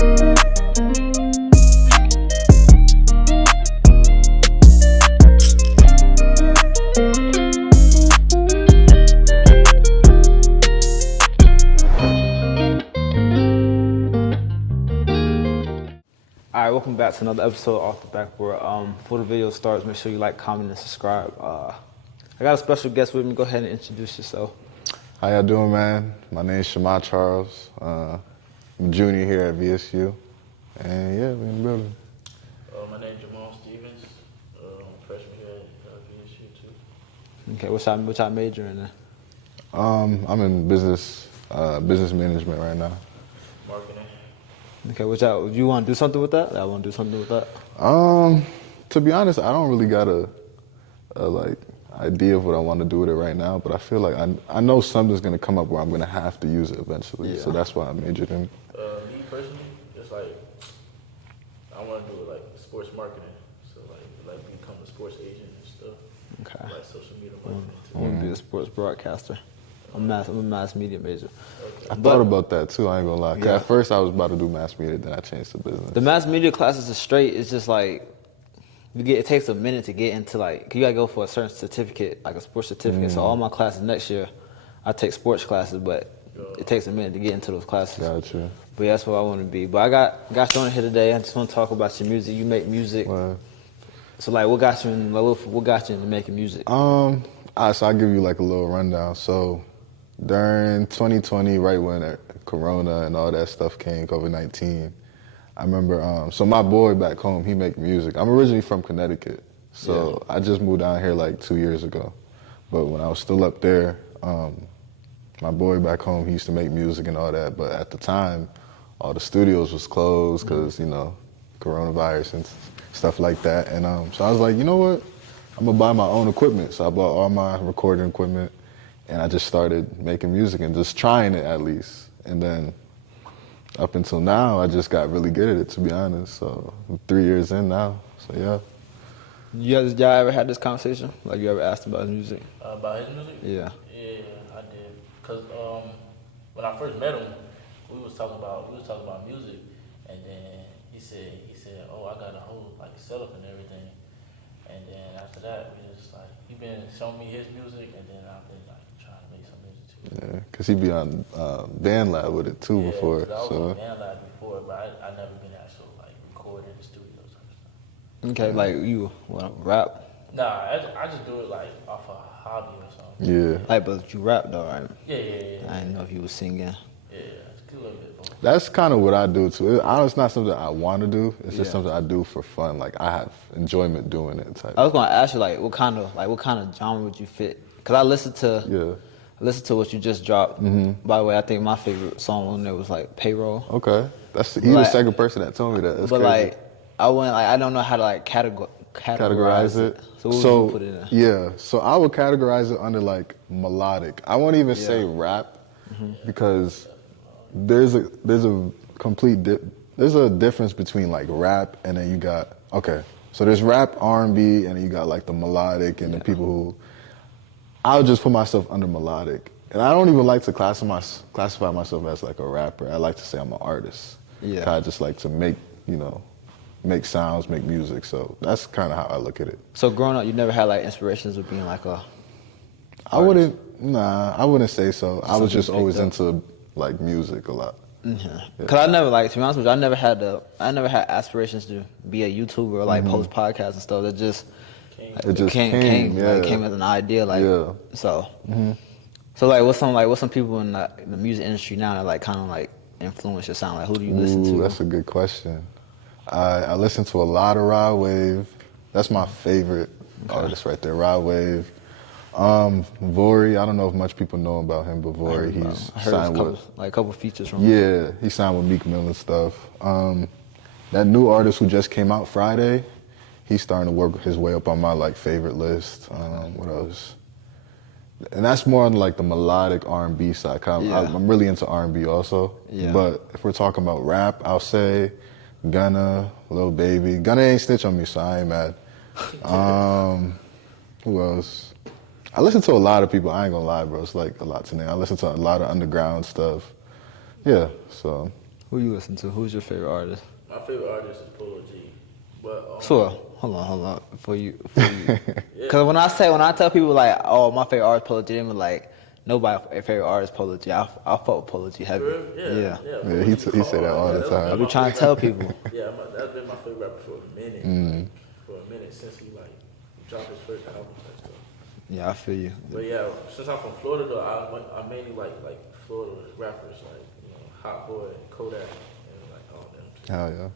Alright, welcome back to another episode Off the Backboard. Before the video starts, make sure you like, comment, and subscribe. I got a special guest with me. Go ahead and introduce yourself. How y'all doing, man? My name's Shema Charles. I'm a junior here at VSU. And yeah, we're in the building. My name's Jamal Stevens. I'm a freshman here at VSU too. Okay, what's y'all major in there? I'm in business management right now. Marketing. Okay, you want to do something with that? I want to do something with that. To be honest, I don't really got a idea of what I want to do with it right now, but I feel like I know something's gonna come up where I'm gonna have to use it eventually. Yeah. So that's why I majored in. Me personally, it's like I want to do it like sports marketing, so like become a sports agent and stuff. Okay. Like social media marketing. I want to be a sports broadcaster. I'm a mass media major. I thought about that too, I ain't gonna lie. Yeah. At first I was about to do mass media, then I changed to business. The mass media classes are straight. It's just like it takes a minute to get into you gotta go for a certain certificate, like a sports certificate. So all my classes next year, I take sports classes, but it takes a minute to get into those classes. Gotcha. But yeah, that's what I want to be. But I got you on here today. I just want to talk about your music. You make music. Wow. So what got you into making music? So I'll give you like a little rundown. So during 2020, right when Corona and all that stuff came, COVID-19, I remember, so my boy back home, he make music. I'm originally from Connecticut, so yeah. I just moved down here like 2 years ago. But when I was still up there, my boy back home, he used to make music and all that. But at the time, all the studios was closed because, coronavirus and stuff like that. And so I was like, you know what? I'm gonna buy my own equipment. So I bought all my recording equipment. And I just started making music and just trying it at least. And then up until now, I just got really good at it, to be honest. So I'm 3 years in now, so yeah. Y'all ever had this conversation? Like you ever asked about his music? About his music? Yeah. Yeah, I did. Cause when I first met him, we was talking about music, and then he said, oh, I got a whole setup and everything. And then after that, we just he been showing me his music, and then I've been trying to make some music too. Yeah, cause he be on Band Lab with it too before. I was on Band Lab before, but I never been actual recording in the studio type of stuff. Okay, like you rap? Nah, I just do it off a hobby or something. Yeah. But you rap though, right? Yeah. I didn't know if you was singing. Yeah, it's a little bit both. That's kind of what I do too. It's not something I want to do. It's just something I do for fun. Like I have enjoyment doing it. I was gonna ask you what kind of genre would you fit? Cause I listened to what you just dropped. Mm-hmm. By the way, I think my favorite song on there was Payroll. Okay, he was the second person that told me that. That's crazy. I don't know how to categorize it. So what would you put it in? Yeah, so I would categorize it under melodic. I won't even say rap because there's a difference between rap and then you got so there's rap, R&B, and then you got the melodic and the people who I'll just put myself under melodic. And I don't even like to classify myself as a rapper. I like to say I'm an artist. Yeah. I just like to make sounds, make music. So that's kind of how I look at it. So growing up, you never had inspirations of being a I wouldn't say so. I was just always into music a lot. Mm-hmm. Cause I never to be honest with you, I never had aspirations to be a YouTuber or post podcasts and stuff. That just came as an idea. So. Mm-hmm. So what's some people in the music industry now that kind of influence your sound? Who do you listen to? That's a good question. I listen to a lot of Rod Wave. That's my favorite artist right there, Rod Wave. Vori, I don't know if much people know about him, but Vori, he's signed with a couple features from him. Yeah, he signed with Meek Mill and stuff. That new artist who just came out Friday, he's starting to work his way up on my favorite list. What else? And that's more on the melodic R&B side. I'm really into R&B also. Yeah. But if we're talking about rap, I'll say Gunna, Lil Baby. Gunna ain't snitch on me, so I ain't mad. Who else? I listen to a lot of people. I ain't gonna lie, bro. It's a lot to name. I listen to a lot of underground stuff. Yeah, so. Who you listen to? Who's your favorite artist? My favorite artist is Polo G. But So hold on. Before you, because when I tell people like, oh, my favorite artist Polo G, they be like, nobody favorite artist Polo G. I fuck with Polo G heavy. Yeah. He say that all the time. I be trying to tell people. Yeah, that's been my favorite rapper for a minute. Like, for a minute since he dropped his first album and stuff. Yeah, I feel you. But yeah, since I'm from Florida though, I mainly like Florida rappers like Hot Boy, Kodak, and like all them. Hell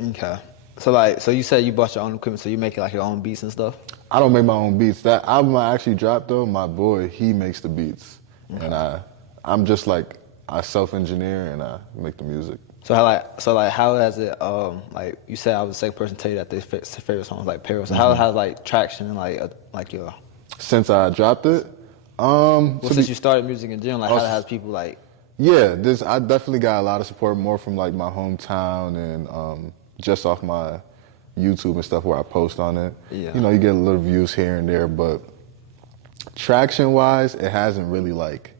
yeah. Okay. So you said you bought your own equipment, so you making like your own beats and stuff? I don't make my own beats. That album I actually dropped though, my boy, he makes the beats. Okay. And I'm just like, I self-engineer and I make the music. So how has it, like you said I was the second person to tell you that their favorite song was like Peril. So how has like traction and like your... Since I dropped it? Since you started music in general, like how has people like... Yeah, I definitely got a lot of support more from like my hometown and just off my YouTube and stuff where I post on it. Yeah. You get a little views here and there, but traction-wise, it hasn't really like,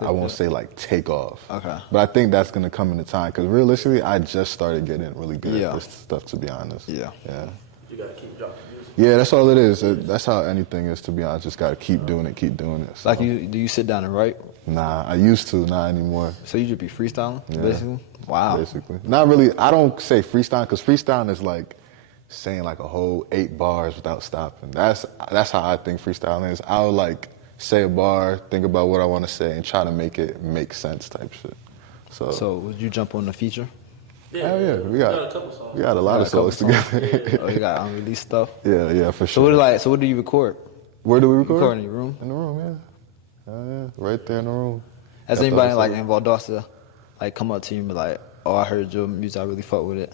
I won't say like take off. Okay. But I think that's gonna come into time because realistically, I just started getting really good at this stuff, to be honest. You gotta keep dropping music. Yeah, that's all it is. That's how anything is, to be honest. Just gotta keep doing it. So. Like do you sit down and write? Nah, I used to, not anymore. So you just be freestyling, basically? Wow. Basically. Not really, I don't say freestyle because freestyling is like saying like a whole 8 bars without stopping. That's how I think freestyling is. I'll like say a bar, think about what I want to say, and try to make it make sense type shit. So would you jump on the feature? Hell yeah, we got a couple songs. We got a lot of songs together. Oh, you got unreleased stuff? Yeah, for sure. So what do you record? Where do we record? Record in your room? In the room, yeah. Yeah, right there in the room. Has anybody like in Valdosta like come up to you and be like, oh, I heard your music, I really fuck with it?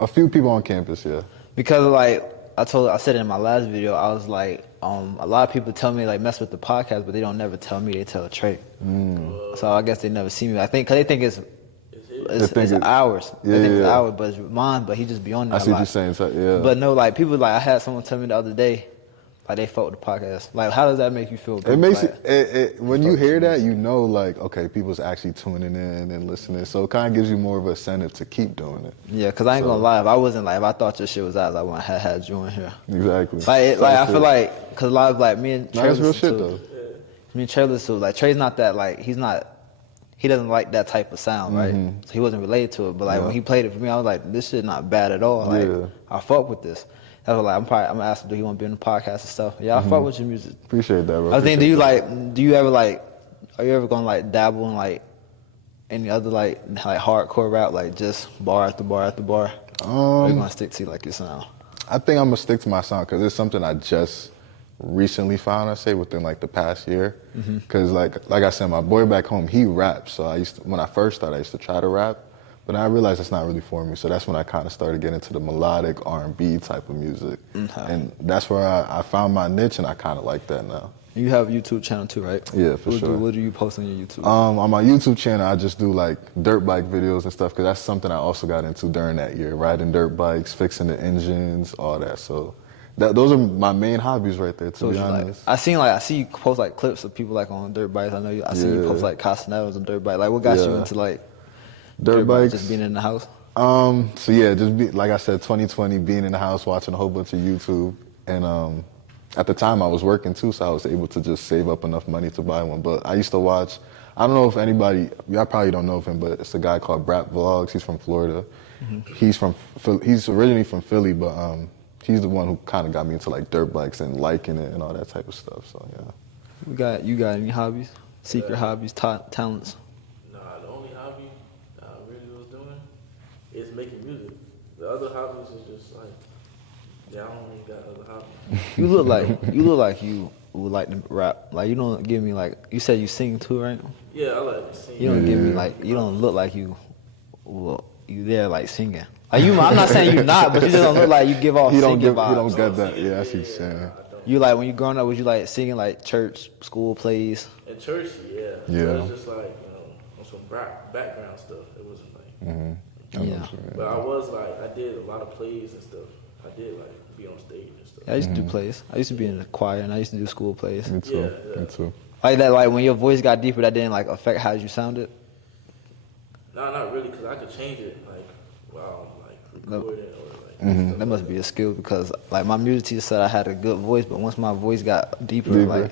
A few people on campus, yeah. Because like I said it in my last video, I was like, a lot of people tell me like mess with the podcast, but they don't never tell me, they tell Trey. So I guess they never see me. I think because they think it's ours. They think it's ours, but it's mine. But he just be on there. I see what you're saying. So, yeah. But no, like people like I had someone tell me the other day, like they fuck with the podcast. Like how does that make you feel? It makes it when you hear that, you know, like okay, people's actually tuning in and listening. So it kind of gives you more of a incentive to keep doing it. Yeah, because I ain't gonna lie, if I wasn't like, if I thought your shit was out, I wouldn't have had you in here. Exactly. I feel like because a lot of like me and Trey that's real shit though. Me and Trey listen to like Trey's not that like he doesn't like that type of sound, right? So he wasn't related to it. But like when he played it for me, I was like, this shit not bad at all. Like I fuck with this. That's what, like I'm gonna ask him, do he want to be on the podcast and stuff? Yeah, I fuck with your music. Appreciate that, bro. I think, are you ever gonna like dabble in like any other like hardcore rap, like just bar after bar after bar? Or are you gonna stick to like your sound? I think I'm gonna stick to my sound because it's something I just recently found, I say, within like the past year. Because like I said, my boy back home, he raps. So when I first started, I used to try to rap. But I realized that's not really for me, so that's when I kind of started getting into the melodic R&B type of music. And that's where I found my niche, and I kind of like that now. You have a YouTube channel too, right? Yeah, for sure. What do you post on your YouTube? On my YouTube channel, I just do like dirt bike videos and stuff, because that's something I also got into during that year, riding dirt bikes, fixing the engines, all that. So those are my main hobbies right there, to be honest. I see you post like clips of people like on dirt bikes. I see you post like Castaneros on dirt bike. Like what got you into like dirt bikes? Just being in the house? So yeah, like I said, 2020, being in the house, watching a whole bunch of YouTube. And at the time I was working too, so I was able to just save up enough money to buy one. But I used to watch, I don't know if anybody, y'all probably don't know of him, but it's a guy called Brat Vlogs. He's from Florida. He's originally from Philly, but he's the one who kind of got me into like dirt bikes and liking it and all that type of stuff. So yeah. You got any hobbies? Secret hobbies, talents? The only hobby I really was doing is making music. The other hobbies is just like, I don't really got other hobbies. You look like you would like to rap. Like you don't give me like, you said you sing too, right? Yeah, I like to sing. You don't give me like, you don't look like you there like singing. Like I'm not saying you not, but you just don't look like you give off singing vibes. You don't get that. Yeah, I see what you're saying. You like when you growing up, was you like singing like church, school plays? In church, yeah. Yeah. So it was just like, on some background stuff. It wasn't like. Yeah. But I did a lot of plays and stuff. I did like be on stage and stuff. Yeah, I used to do plays. I used to be in the choir and I used to do school plays. Me too. Me too. Like that, like when your voice got deeper, that didn't like affect how you sounded? No, not really, change it like while I'm like recording or like. That must be a skill because like my music teacher said I had a good voice, but once my voice got deeper. Like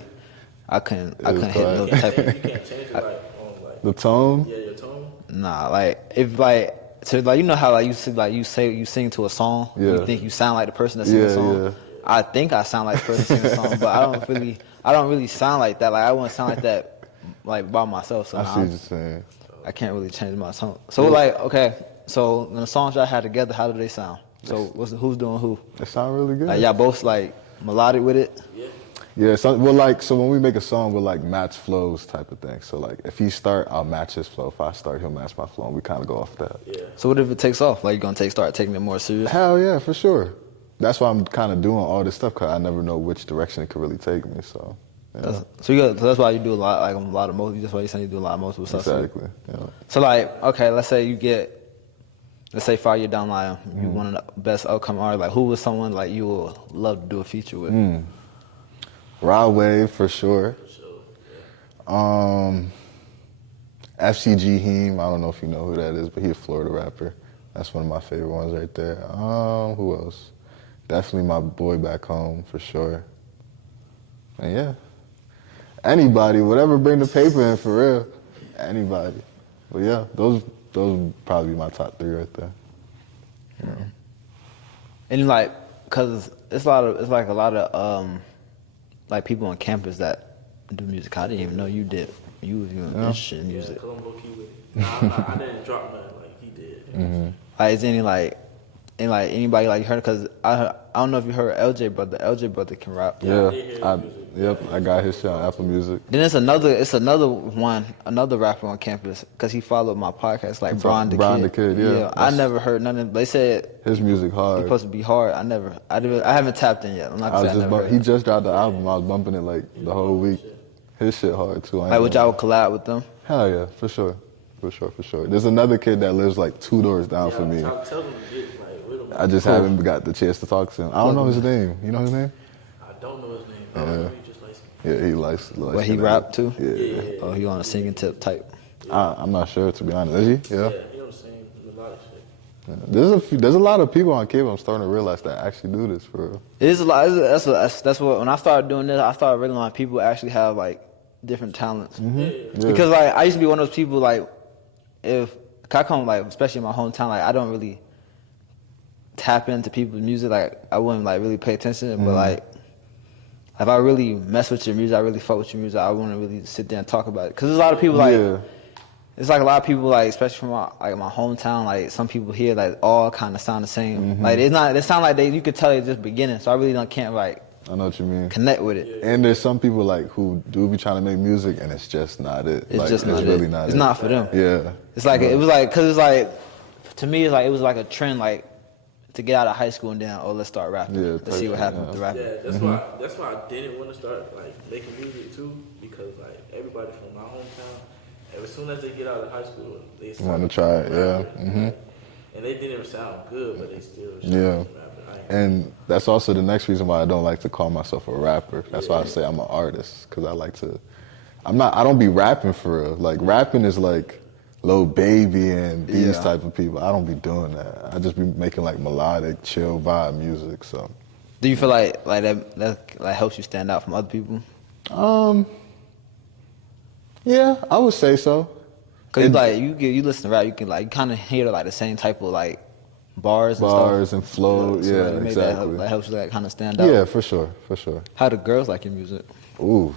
I couldn't hit no type. You can't change it like on like the tone. Yeah, your tone. Nah, like if like so like you know how like you sing to a song, you think you sound like the person that sings the song. Yeah. I think I sound like the person singing the song, but I don't really sound like that. Like I wouldn't sound like that like by myself. So I see what you're saying. I can't really change my tone. So like okay, so the songs y'all had together, how do they sound? So who's doing who? They sound really good. Like y'all both like melodic with it? Yeah, so when we make a song, we'll like match flows type of thing. So like if he start, I'll match his flow. If I start, he'll match my flow, and we kind of go off that. Yeah. So what if it takes off? Like you gonna start taking it more serious? Hell yeah, for sure. That's why I'm kind of doing all this stuff, because I never know which direction it could really take me. So. Yeah. So that's why you do a lot of most. That's why you saying you do a lot of multiple stuff. Exactly. Yeah. So like, okay, let's say 5 years down the line, you one of the best outcome artists. Like, who was someone like you would love to do a feature with? Rod Wave for sure. FCG Heem, I don't know if you know who that is, but he's a Florida rapper. That's one of my favorite ones right there. Who else? Definitely my boy back home for sure. And yeah, anybody, whatever bring the paper in for real. Anybody. But yeah, those would probably be my top 3 right there. Yeah. And like, cause it's a lot of like people on campus that do music. I didn't even know you did. You was even interested in music. Yeah, I didn't drop nothing like he did. Like, is anybody like you heard? Cause I don't know if you heard LJ brother. LJ brother can rap. I got his shit on Apple Music. Then it's another rapper on campus, cause he followed my podcast, like Brian the Kid. Yeah. I never heard none of. They said his music hard. It's supposed to be hard. I haven't tapped in yet. I'm not saying he just dropped the album. I was bumping it like the whole week. His shit hard too. Like, would y'all collab with them? Hell yeah, for sure. There's another kid that lives like 2 doors down from me. Tell him to get like with him. I just haven't got the chance to talk to him. I don't know his name. You know his name? I don't know his name. Yeah, he likes. But he rap too? Yeah. Oh, he on a singing tip type? I'm not sure, to be honest. Is he? Yeah, he on the same melodic shit. Yeah. There's a lot of people on cable I'm starting to realize that actually do this for real. It is a lot. That's what when I started doing this, I started realizing people actually have like different talents. Because like I used to be one of those people like if I come like especially in my hometown, like I don't really tap into people's music. Like I wouldn't like really pay attention, but like if I really mess with your music, I really fuck with your music, I want to really sit there and talk about it. Cause there's a lot of people like it's like a lot of people like especially from my hometown, like some people here like all kind of sound the same. Like it sound like you could tell it's just beginning. So I really can't like. I know what you mean. Connect with it. And there's some people like who do be trying to make music and it's just not it. It's really not it. It's not for them. Yeah. It's like it was like cause it's like to me it's like it was like a trend like to get out of high school and then let's start rapping. Let's see what happens with the rapping. Yeah, that's why I didn't want to start like making music too, because like everybody from my hometown, as soon as they get out of high school, they want to try it. And they didn't don't sound good, but they still yeah. And that's also the next reason why I don't like to call myself a rapper. That's why I say I'm an artist, because I like to. I don't be rapping for real. Like rapping is like Lil Baby and these type of people. I don't be doing that. I just be making like melodic, chill vibe music. So. Do you feel like that like helps you stand out from other people? Yeah, I would say so. Cause you listen to rap, you can like kind of hear like the same type of like bars and flow. So yeah, exactly. That helps you like kind of stand out. Yeah, for sure. How do girls like your music? Ooh.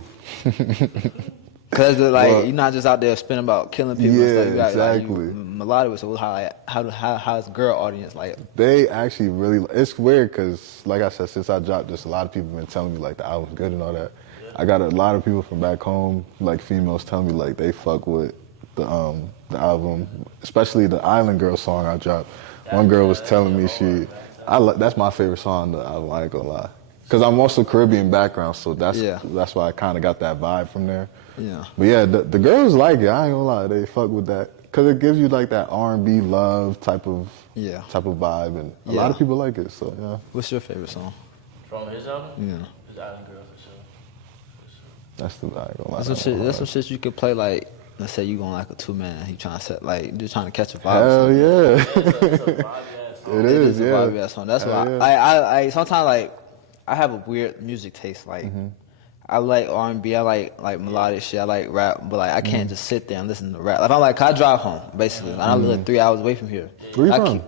Cause like you're not just out there spinning about killing people. Yeah, and stuff. You got, exactly. Like, melodic. So how's girl audience like? They actually really. It's weird because, like I said, since I dropped this, a lot of people have been telling me like the album's good and all that. Yeah. I got a lot of people from back home, like females, telling me like they fuck with the album, especially the Island Girl song I dropped. One girl was telling me that's my favorite song on the album. I ain't gonna lie, because I'm also Caribbean background, so that's why I kind of got that vibe from there. Yeah. But yeah, the girls like it. I ain't gonna lie, they fuck with that because it gives you like that R&B love type of vibe, and a lot of people like it. So yeah. What's your favorite song? From his album? Yeah. His Island Girl for sure. That's the I ain't gonna lie. That's some shit you could play like let's say you going like a 2-man, he trying to set like just trying to catch a vibe. Hell yeah. It's a vibe ass song. It is, a yeah. vibe ass song. That's why I sometimes like I have a weird music taste. Like I like R&B, I like melodic shit, I like rap, but like I can't just sit there and listen to rap. Like I'm like I drive home basically. And I live 3 hours away from here. Where you from?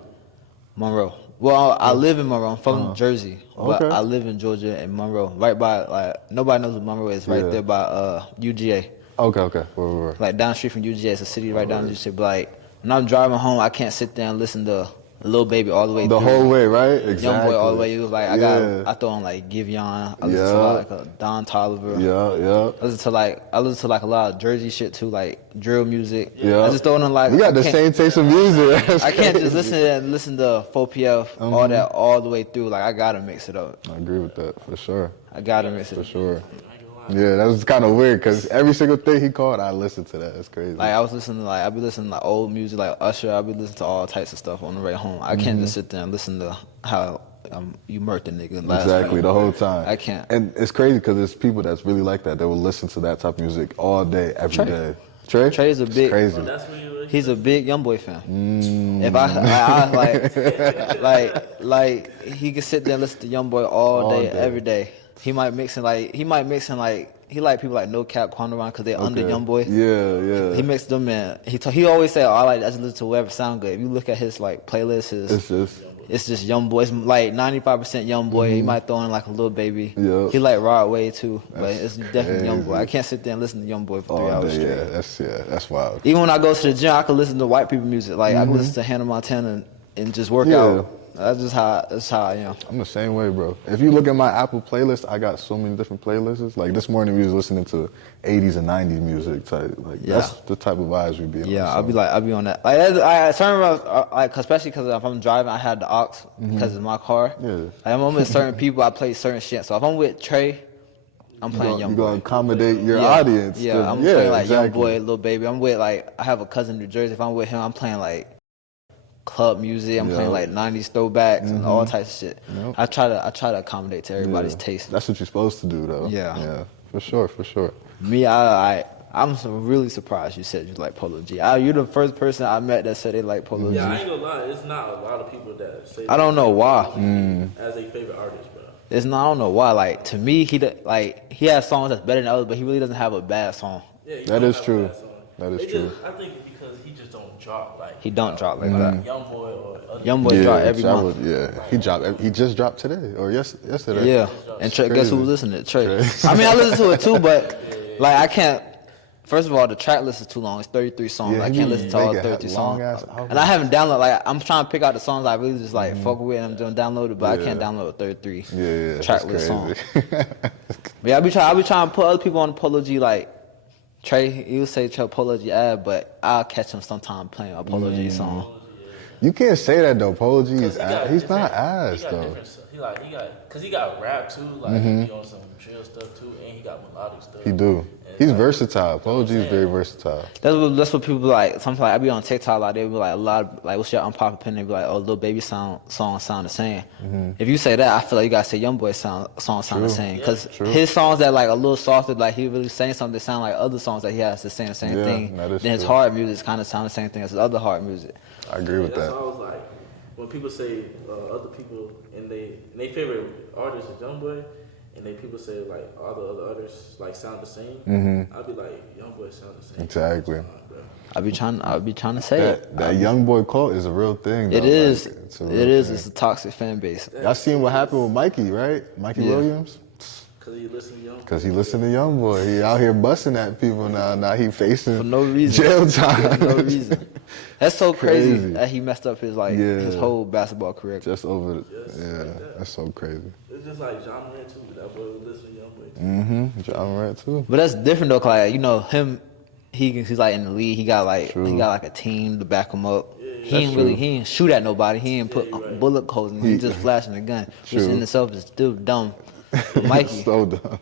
Monroe. Well, I live in Monroe. I'm from Jersey, but Okay. I live in Georgia and Monroe, right by like nobody knows what Monroe is. Right there by UGA. Okay. Where? Like down the street from UGA, it's a city right down the street. But like when I'm driving home, I can't sit there and listen to Lil Baby all the way The through. whole way, right? Exactly. Young Boy all the way. It was like I throw on like Giveon. I listen to like a Don Toliver. Yeah. I listen to like a lot of Jersey shit too, like drill music. Yeah. I just throw on like we got the same taste of music. I can't just listen to 4PF all that all the way through. Like I gotta mix it up. I agree with that for sure. I gotta mix it For sure. Yeah, that was kind of weird because every single thing he called, I listened to that. That's crazy. Like I be listening to like old music, like Usher. I be listening to all types of stuff on the way home. I can't just sit there and listen to how you murked the nigga last Exactly, night. the whole time. I can't. And it's crazy because there's people that's really like that. They will listen to that type of music all day, every day. Trey is a big. Crazy. He's a big YoungBoy fan. If I like he can sit there and listen to YoungBoy all day, every day. He might mix in like he like people like No Cap, Quandaron because they're under YoungBoy. Yeah. He mixed them in. He always say, I just listen to whatever sound good. If you look at his like playlist, it's just YoungBoy. It's like 95% YoungBoy. He might throw in like a Lil Baby. Yeah. He like Rod Wave too, but it's definitely YoungBoy. I can't sit there and listen to YoungBoy for 3 hours straight. That's wild. Even when I go to the gym, I can listen to white people music. Like I can listen to Hannah Montana and just work out. That's how I am. I'm the same way, bro. If you look at my Apple playlist, I got so many different playlists. Like this morning, we was listening to 80s and 90s music type. Like that's the type of vibes we be on. Yeah, I'll be on that. Like I certain like especially because if I'm driving, I had the aux because it's my car. Yeah. Like I'm with certain people, I play certain shit. So if I'm with Trey, I'm playing YoungBoy. You gonna accommodate your audience. Yeah, I'm playing like YoungBoy, Lil Baby. I'm with like I have a cousin in New Jersey. If I'm with him, I'm playing like club music. I'm playing like 90s throwbacks and all types of shit. I try to accommodate to everybody's taste. That's what you're supposed to do, though. Yeah, for sure. Me, I'm really surprised you said you like Polo G. You're the first person I met that said they like Polo G. Yeah, I ain't gonna lie. It's not a lot of people that say. I don't know why. As a favorite artist, bro. I don't know why. Like to me, he has songs that's better than others, but he really doesn't have a bad song. Yeah, that is true. That is true. I think because he just don't drop like. He don't drop like that. YoungBoy or other. YoungBoy drop every month. He just dropped today or yesterday. Yeah, and Trey, guess who was listening to Trey? I mean, I listen to it too, but like I can't. First of all, the track list is too long. It's 33 songs. I can't listen to all 33 songs. And I haven't downloaded. Like I'm trying to pick out the songs I really just like fuck with and I'm doing download it, but I can't download a 33 track list song. But yeah, I be trying to put other people on the Polo G like. Trey, he would say Polo G ad, but I'll catch him sometime playing a Polo G song. You can't say that though. Polo G is ass. He's not ass though. He got rap too, like he on some drill stuff too, and he got melodic stuff. He do. He's versatile. Polo G is very versatile. That's what people like. Sometimes I be on TikTok, like they be like a lot of like what's your unpopular opinion? They be like, oh, Lil Baby song sound the same. If you say that, I feel like you gotta say YoungBoy song sound the same because his songs that like a little softer, like he really saying something that sound like other songs that he has to say the same thing. Then his hard music kind of sound the same thing as his other hard music. I agree with that. That's why I was like, when people say other people and they favorite artist is YoungBoy. And then people say like all the other artists like sound the same. I'd be like, YoungBoy sound the same. Exactly. I be trying to say it. That YoungBoy cult is a real thing. Though. It is. Like, It's a toxic fan base. Y'all seen what happened with Mikey, right? Mikey Williams. Because he listened to YoungBoy. Because he listened to YoungBoy. He out here busting at people now. Now he facing For no reason. jail time. For no reason. That's so crazy that he messed up his his whole basketball career. Just over that's so crazy. It's just like John Moran too. That boy would listen to YoungBoy too. John Moran too. But that's different though, cause like, you know him, he's like in the league. He got like a team to back him up. He ain't shoot at nobody. He ain't put bullet holes in him. He just flashing the gun, which in itself is still dumb. Mikey, so dumb.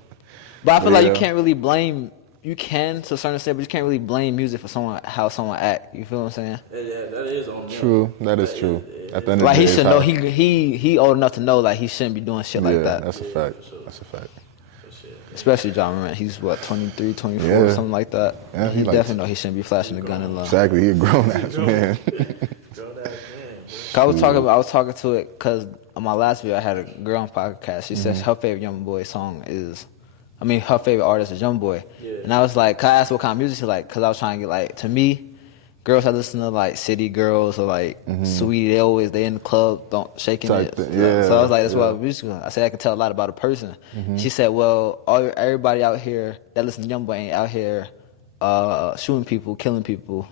But I feel like you can't really blame. You can to a certain extent, but you can't really blame music for how someone act. You feel what I'm saying? Yeah, that is on me. True, that is true. At the end of like the he day, should know. He old enough to know like he shouldn't be doing shit like that. That's a fact. That's a fact. Especially John Morant. He's what, 23, 24, Yeah. something like that. Yeah, he like, definitely know he shouldn't be flashing the gun in love. Exactly, he a grown ass man. I was talking to it because on my last video I had a girl on podcast. She said her favorite Young Boy song is, her favorite artist is Young Boy. Yeah. And I was like, I asked what kind of music she like, because I was trying to get like, to me, girls that listen to like City Girls or like Sweetie, they in the club, don't shaking it. Yeah. So I was like, that's what music. I said I can tell a lot about a person. She said, well, everybody out here that listen to Young Boy ain't out here shooting people, killing people.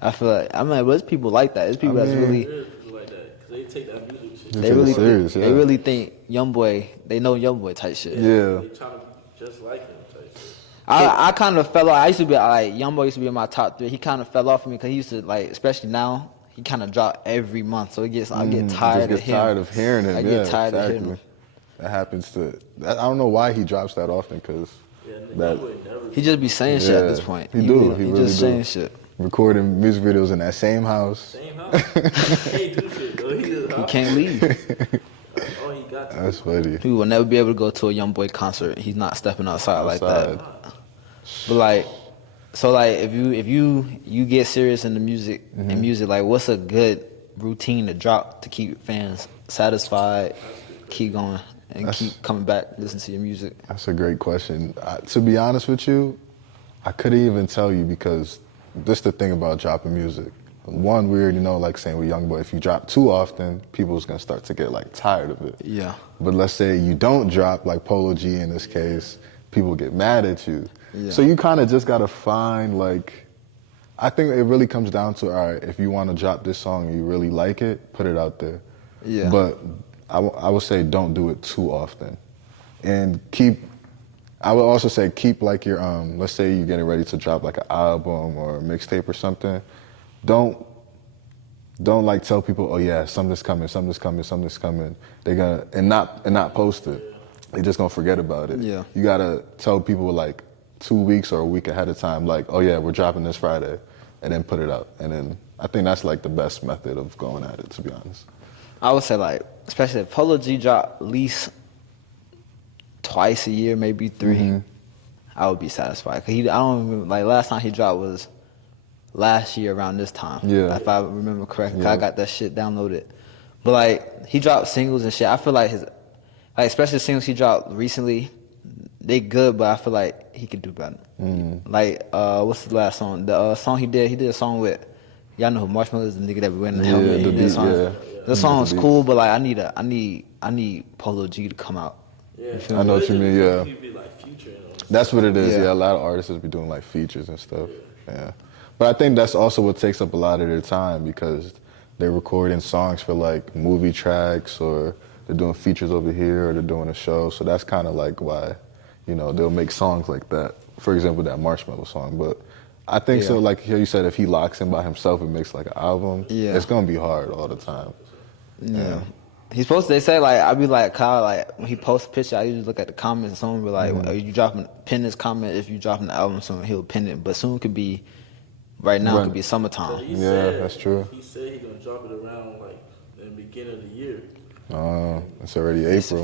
I feel like there's people like that. There's people that's really. There is people like that because they take that music shit. They really serious. They really think Young Boy. They know Young Boy type shit. Yeah. They try to be just like him type shit. I kind of fell off. I used to be like Young Boy used to be in my top 3. He kind of fell off for me because he used to like, especially now, he kind of drop every month. So I get tired of him. Tired of hearing him. I get tired of hearing him. That happens to. I don't know why he drops that often because he just be saying shit at this point. He really just saying shit. Recording music videos in that same house. Same house. He can't do shit though. He can't leave. Oh, he got to. That's funny. He will never be able to go to a Young Boy concert. He's not stepping outside like that. But like, so like, if you get serious in the music like, what's a good routine to drop to keep fans satisfied, keep going, and keep coming back, listen to your music? That's a great question. To be honest with you, I couldn't even tell you because this is the thing about dropping music. One, we already know, like saying with Young Boy, if you drop too often, people's gonna start to get like tired of it. Yeah. But let's say you don't drop, like Polo G in this case, people get mad at you. Yeah. So you kind of just gotta find like, I think it really comes down to, all right, if you want to drop this song and you really like it, put it out there. Yeah. But I would say don't do it too often, and I would also say keep like your let's say you're getting ready to drop like an album or a mixtape or something. Don't like tell people, oh yeah, something's coming. They're gonna and not post it. They just gonna forget about it. Yeah. You gotta tell people like 2 weeks or a week ahead of time, like, oh yeah, we're dropping this Friday, and then put it out. And then I think that's like the best method of going at it, to be honest. I would say like, especially if Polo G drop at least twice a year, maybe 3, I would be satisfied. Cause I don't remember, like last time he dropped was last year around this time. Yeah. If I remember correctly, 'cause I got that shit downloaded. But like he dropped singles and shit. I feel like especially the singles he dropped recently, they good, but I feel like he could do better. Like what's the last song? The song he did a song with, y'all know who Marshmallow is, the nigga that be wearing the helmet. the beat, The song's cool, but like I need Polo G to come out. Yeah. I know what you mean, yeah. He'd be like featuring on That's what it is, Yeah. yeah. A lot of artists be doing like features and stuff. Yeah. But I think that's also what takes up a lot of their time because they're recording songs for like movie tracks or they're doing features over here or they're doing a show. So that's kind of like why, they'll make songs like that. For example, that Marshmallow song. But I think so, like you said, if he locks in by himself and makes like an album, it's going to be hard all the time. Yeah. He's supposed to, they say, like, I be like, Kyle, like, when he posts a picture, I usually look at the comments and someone be like, are you pin this comment if you dropping the album soon, he'll pin it. But soon could be, right now, it could be summertime. That's true. He said he's going to drop it around, like, in the beginning of the year. It's already April.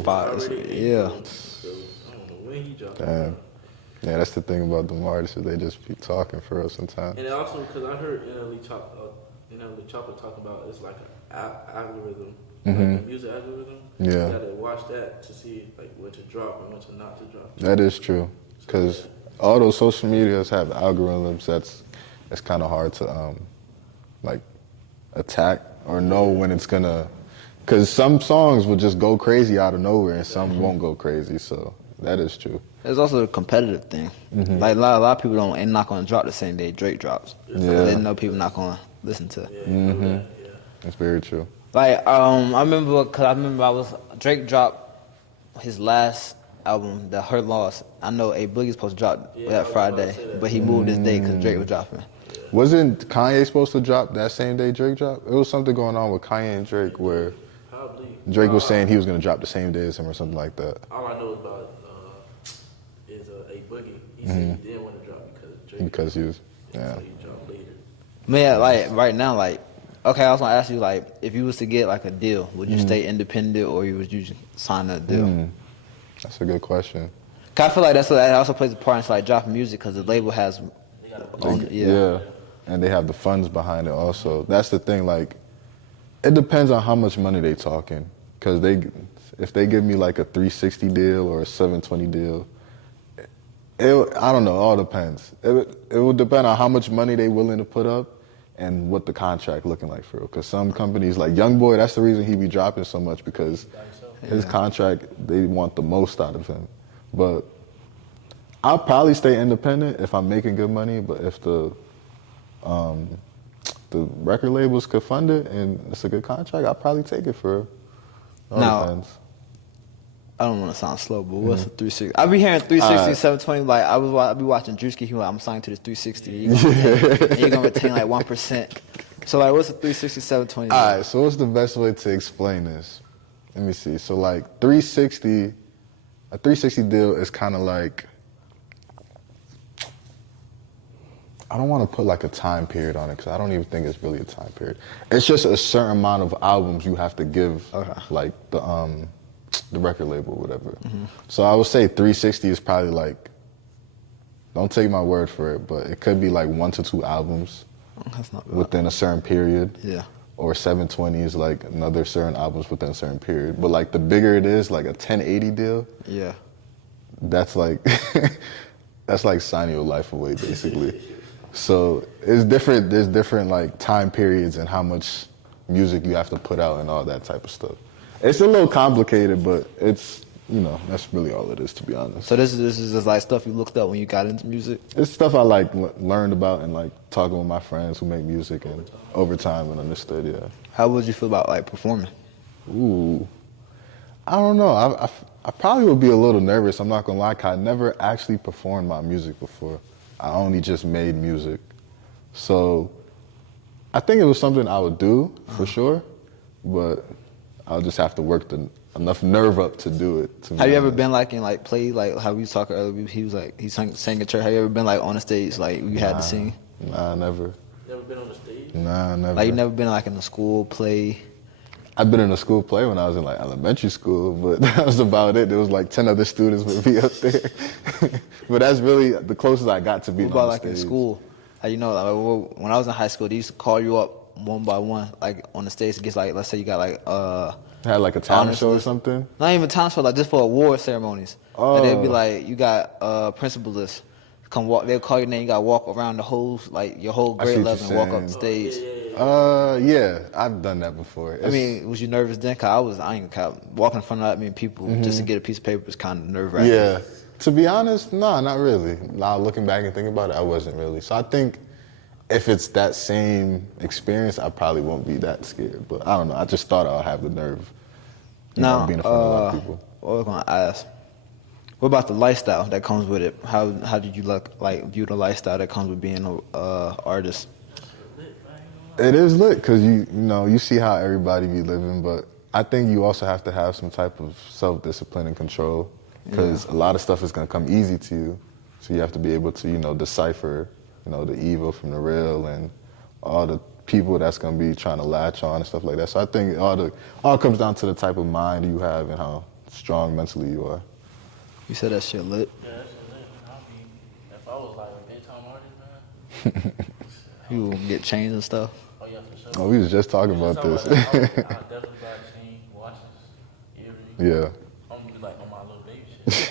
Yeah. So, I don't know when he dropped it. Yeah, that's the thing about them artists, is they just be talking for us sometimes. And also, because I heard NLE Chopper talk about it's like an algorithm, like a music algorithm. Yeah. You gotta watch that to see like when to drop and when to not to drop. That is true, because all those social medias have algorithms that's kind of hard to like attack or know when it's gonna. Because some songs will just go crazy out of nowhere and some won't go crazy. So that is true. There's also the competitive thing. Like a lot of people ain't not gonna drop the same day Drake drops. Yeah. They know people not gonna listen to it. That's very true. Like I remember Drake dropped his last album, The Hurt Loss. I know A Boogie's supposed to drop that Friday, but he moved his day because Drake was dropping. Wasn't Kanye supposed to drop that same day Drake dropped? It was something going on with Kanye and Drake where Drake was saying he was going to drop the same day as him or something like that. All I know about is A Boogie. He said he didn't want to drop because Drake. Because he was, So he dropped later. Man, like right now, like okay, I was gonna ask you, like, if you was to get like a deal, would you stay independent or would you sign a deal? That's a good question. 'Cause I feel like that also plays a part in like dropping music because the label has. Yeah, and they have the funds behind it also. That's the thing. Like, it depends on how much money they talking. Because if they give me like a 360 deal or a 720 deal, I don't know. It all depends. It would depend on how much money they willing to put up and what the contract looking like for real. Because some companies, like YoungBoy, that's the reason he be dropping so much because his contract, they want the most out of him. But I'll probably stay independent if I'm making good money. But if the record labels could fund it and it's a good contract, I'll probably take it for real. All depends. I don't want to sound slow, but what's the 360? I be hearing 360, 720. Like I be watching Drewski. He like, I'm signed to this 360. You're gonna retain like 1%. So like, what's the 360, 720? All right. So what's the best way to explain this? Let me see. So like a 360 deal is kind of like, I don't want to put like a time period on it because I don't even think it's really a time period. It's just a certain amount of albums you have to give, like the record label or whatever. So I would say 360 is probably like, don't take my word for it, but it could be like 1 to 2 albums within a certain period. Yeah. Or 720 is like another certain albums within a certain period. But like the bigger it is, like a 1080 deal. Yeah. That's like that's like signing your life away basically. So it's different. There's different like time periods and how much music you have to put out and all that type of stuff. It's a little complicated, but it's, that's really all it is, to be honest. So this is just like stuff you looked up when you got into music? It's stuff I like learned about and like talking with my friends who make music and over time and understood. Yeah. How would you feel about like performing? Ooh, I don't know. I probably would be a little nervous. I'm not gonna lie. 'Cause I never actually performed my music before. I only just made music. So I think it was something I would do for sure, but I'll just have to work enough nerve up to do it. Have you ever been like in like play, like how we was talking earlier, he was like, he sang in church. Have you ever been like on the stage, like you had to sing? Nah, never. Never been on the stage? Nah, never. Like you never been like in a school play? I've been in a school play when I was in like elementary school, but that was about it. There was like 10 other students with me up there. But that's really the closest I got to being on the like stage. in school? How like, when I was in high school, they used to call you up one by one, like on the stage to get like, let's say you got like had like a talent show or something? Not even talent show, like just for award ceremonies. Oh. Like they'd be like, you got principal list. Come walk. They'll call your name. You gotta walk around the whole, like your whole grade level and walk up the stage. Yeah, I've done that before. I mean, was you nervous then? 'Cause I ain't walking in front of that many people just to get a piece of paper is kind of nerve wracking. Yeah, to be honest, no, not really. Now looking back and thinking about it, I wasn't really. So I think if it's that same experience, I probably won't be that scared. But I don't know. I just thought I'll have the nerve. Now, being in front of a lot of people. What I was gonna ask. What about the lifestyle that comes with it? How did you view the lifestyle that comes with being an artist? It is lit because you see how everybody be living, but I think you also have to have some type of self-discipline and control because a lot of stuff is gonna come easy to you. So you have to be able to decipher the evil from the real and all the people that's gonna be trying to latch on and stuff like that. So I think it all comes down to the type of mind you have and how strong mentally you are. You said that shit lit. Yeah, that shit lit. If I was like a big time artist, man. You would get chains and stuff. Oh yeah, for sure. Oh, we was just talking about this. I definitely got chain, watches, earrings. Yeah. I'm gonna be like on my little baby shit.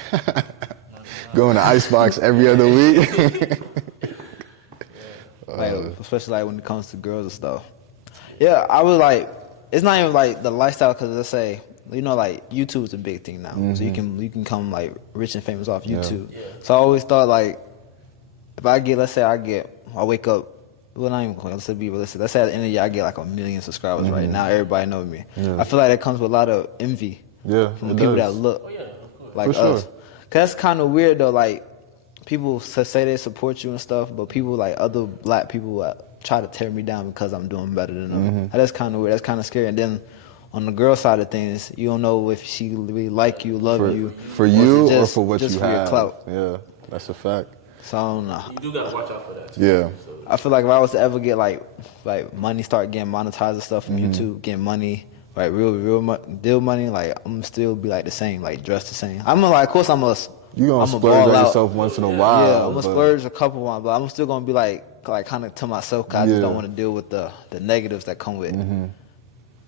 Going to Icebox every other week. Like, especially like when it comes to girls and stuff. Yeah, I was like, it's not even like the lifestyle because let's say, like YouTube is a big thing now, so you can come like rich and famous off YouTube. Yeah. So I always thought like, if I wake up, well, not even let's be realistic. Let's say at the end of the year I get like 1 million subscribers. Right now, everybody knows me. Yeah. I feel like that comes with a lot of envy. Yeah, from the people that look like us. Cause that's kind of weird though. Like people say they support you and stuff, but people like other black people try to tear me down because I'm doing better than them. That's kind of weird. That's kind of scary. And then on the girl side of things, you don't know if she really like you, love you, for you or for what you just have. For your clout. Yeah, that's a fact. So I don't know. You do gotta watch out for that too. Yeah. So. I feel like if I was to ever get like money, start getting monetized and stuff from YouTube, getting money, like real deal money, like I'm still be like the same, like dressed the same. Of course I'm a You gonna splurge on yourself once in a while. Yeah, I'm gonna splurge a couple ones, but I'm still gonna be like kind of to myself, cause I just don't want to deal with the negatives that come with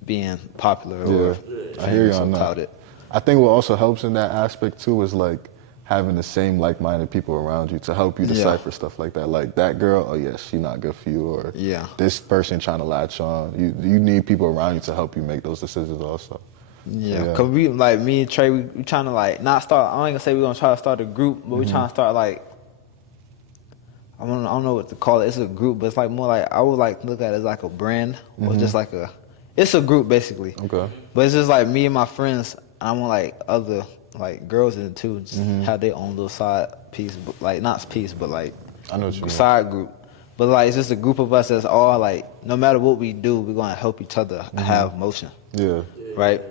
being popular or I hear you on that. I think what also helps in that aspect too is like having the same like-minded people around you to help you decipher stuff like that. Like that girl, oh yeah, she not good for you, or this person trying to latch on. You need people around you to help you make those decisions also. Yeah, cause we like me and Trey, we trying to like not start. I ain't gonna say we're gonna try to start a group, but we trying to start like I don't know what to call it. It's a group, but it's like more like I would like look at it as like a brand or just like it's a group basically. Okay. But it's just like me and my friends. I want like other like girls in it too, just have their own little side piece, but like not piece, but like I know what you mean. Side group. But like it's just a group of us that's all like no matter what we do, we're gonna help each other have motion. Yeah. Right.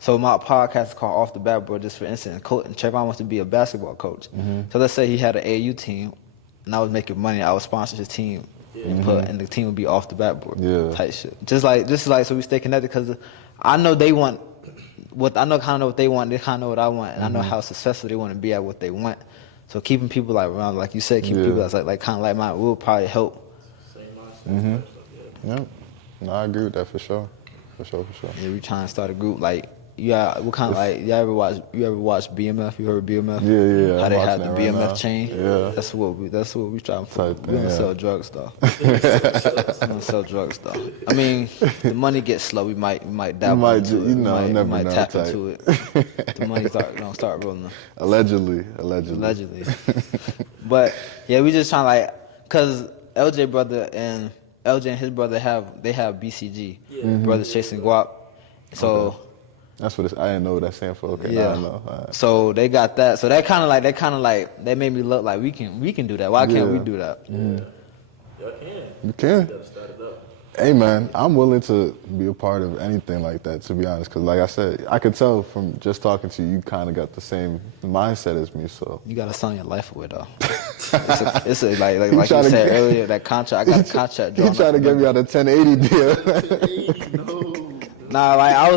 So my podcast is called Off the Backboard, just for instance. And Trayvon wants to be a basketball coach. So let's say he had an AAU team, and I was making money. I would sponsor his team, and the team would be off the backboard type shit. Just like so we stay connected because I know they want what I know kind of know what they want. They kind of know what I want, and I know how successful they want to be at what they want. So keeping people like around, like you said, keeping people that's like kind of like mine will probably help. Same mindset. Yeah. No, I agree with that for sure. For sure. Yeah, we trying to start a group like. Yeah, what kind of like you ever watch BMF? You heard BMF? Yeah. How they had the BMF chain? Yeah. That's what we trying for. We gonna sell drugs though. We gonna sell drugs though. I mean, the money gets slow. We might dabble into it. Never might know, tap type. into it. The money gonna start rolling. Allegedly. But yeah, we just trying like, cause LJ and his brother have BCG, brothers chasing guap. So. That's what I didn't know what that stand for. Okay, now I know. Right. So they got that. So that kind of like they made me look like we can do that. Why can't we do that? Y'all can. You can. You gotta start it up. Hey man, I'm willing to be a part of anything like that. To be honest, because like I said, I could tell from just talking to you, you kind of got the same mindset as me. So you gotta sign your life away though. it's like you said earlier. That contract, I got a contract. You trying to get me on a 1080 deal? No. Nah, like I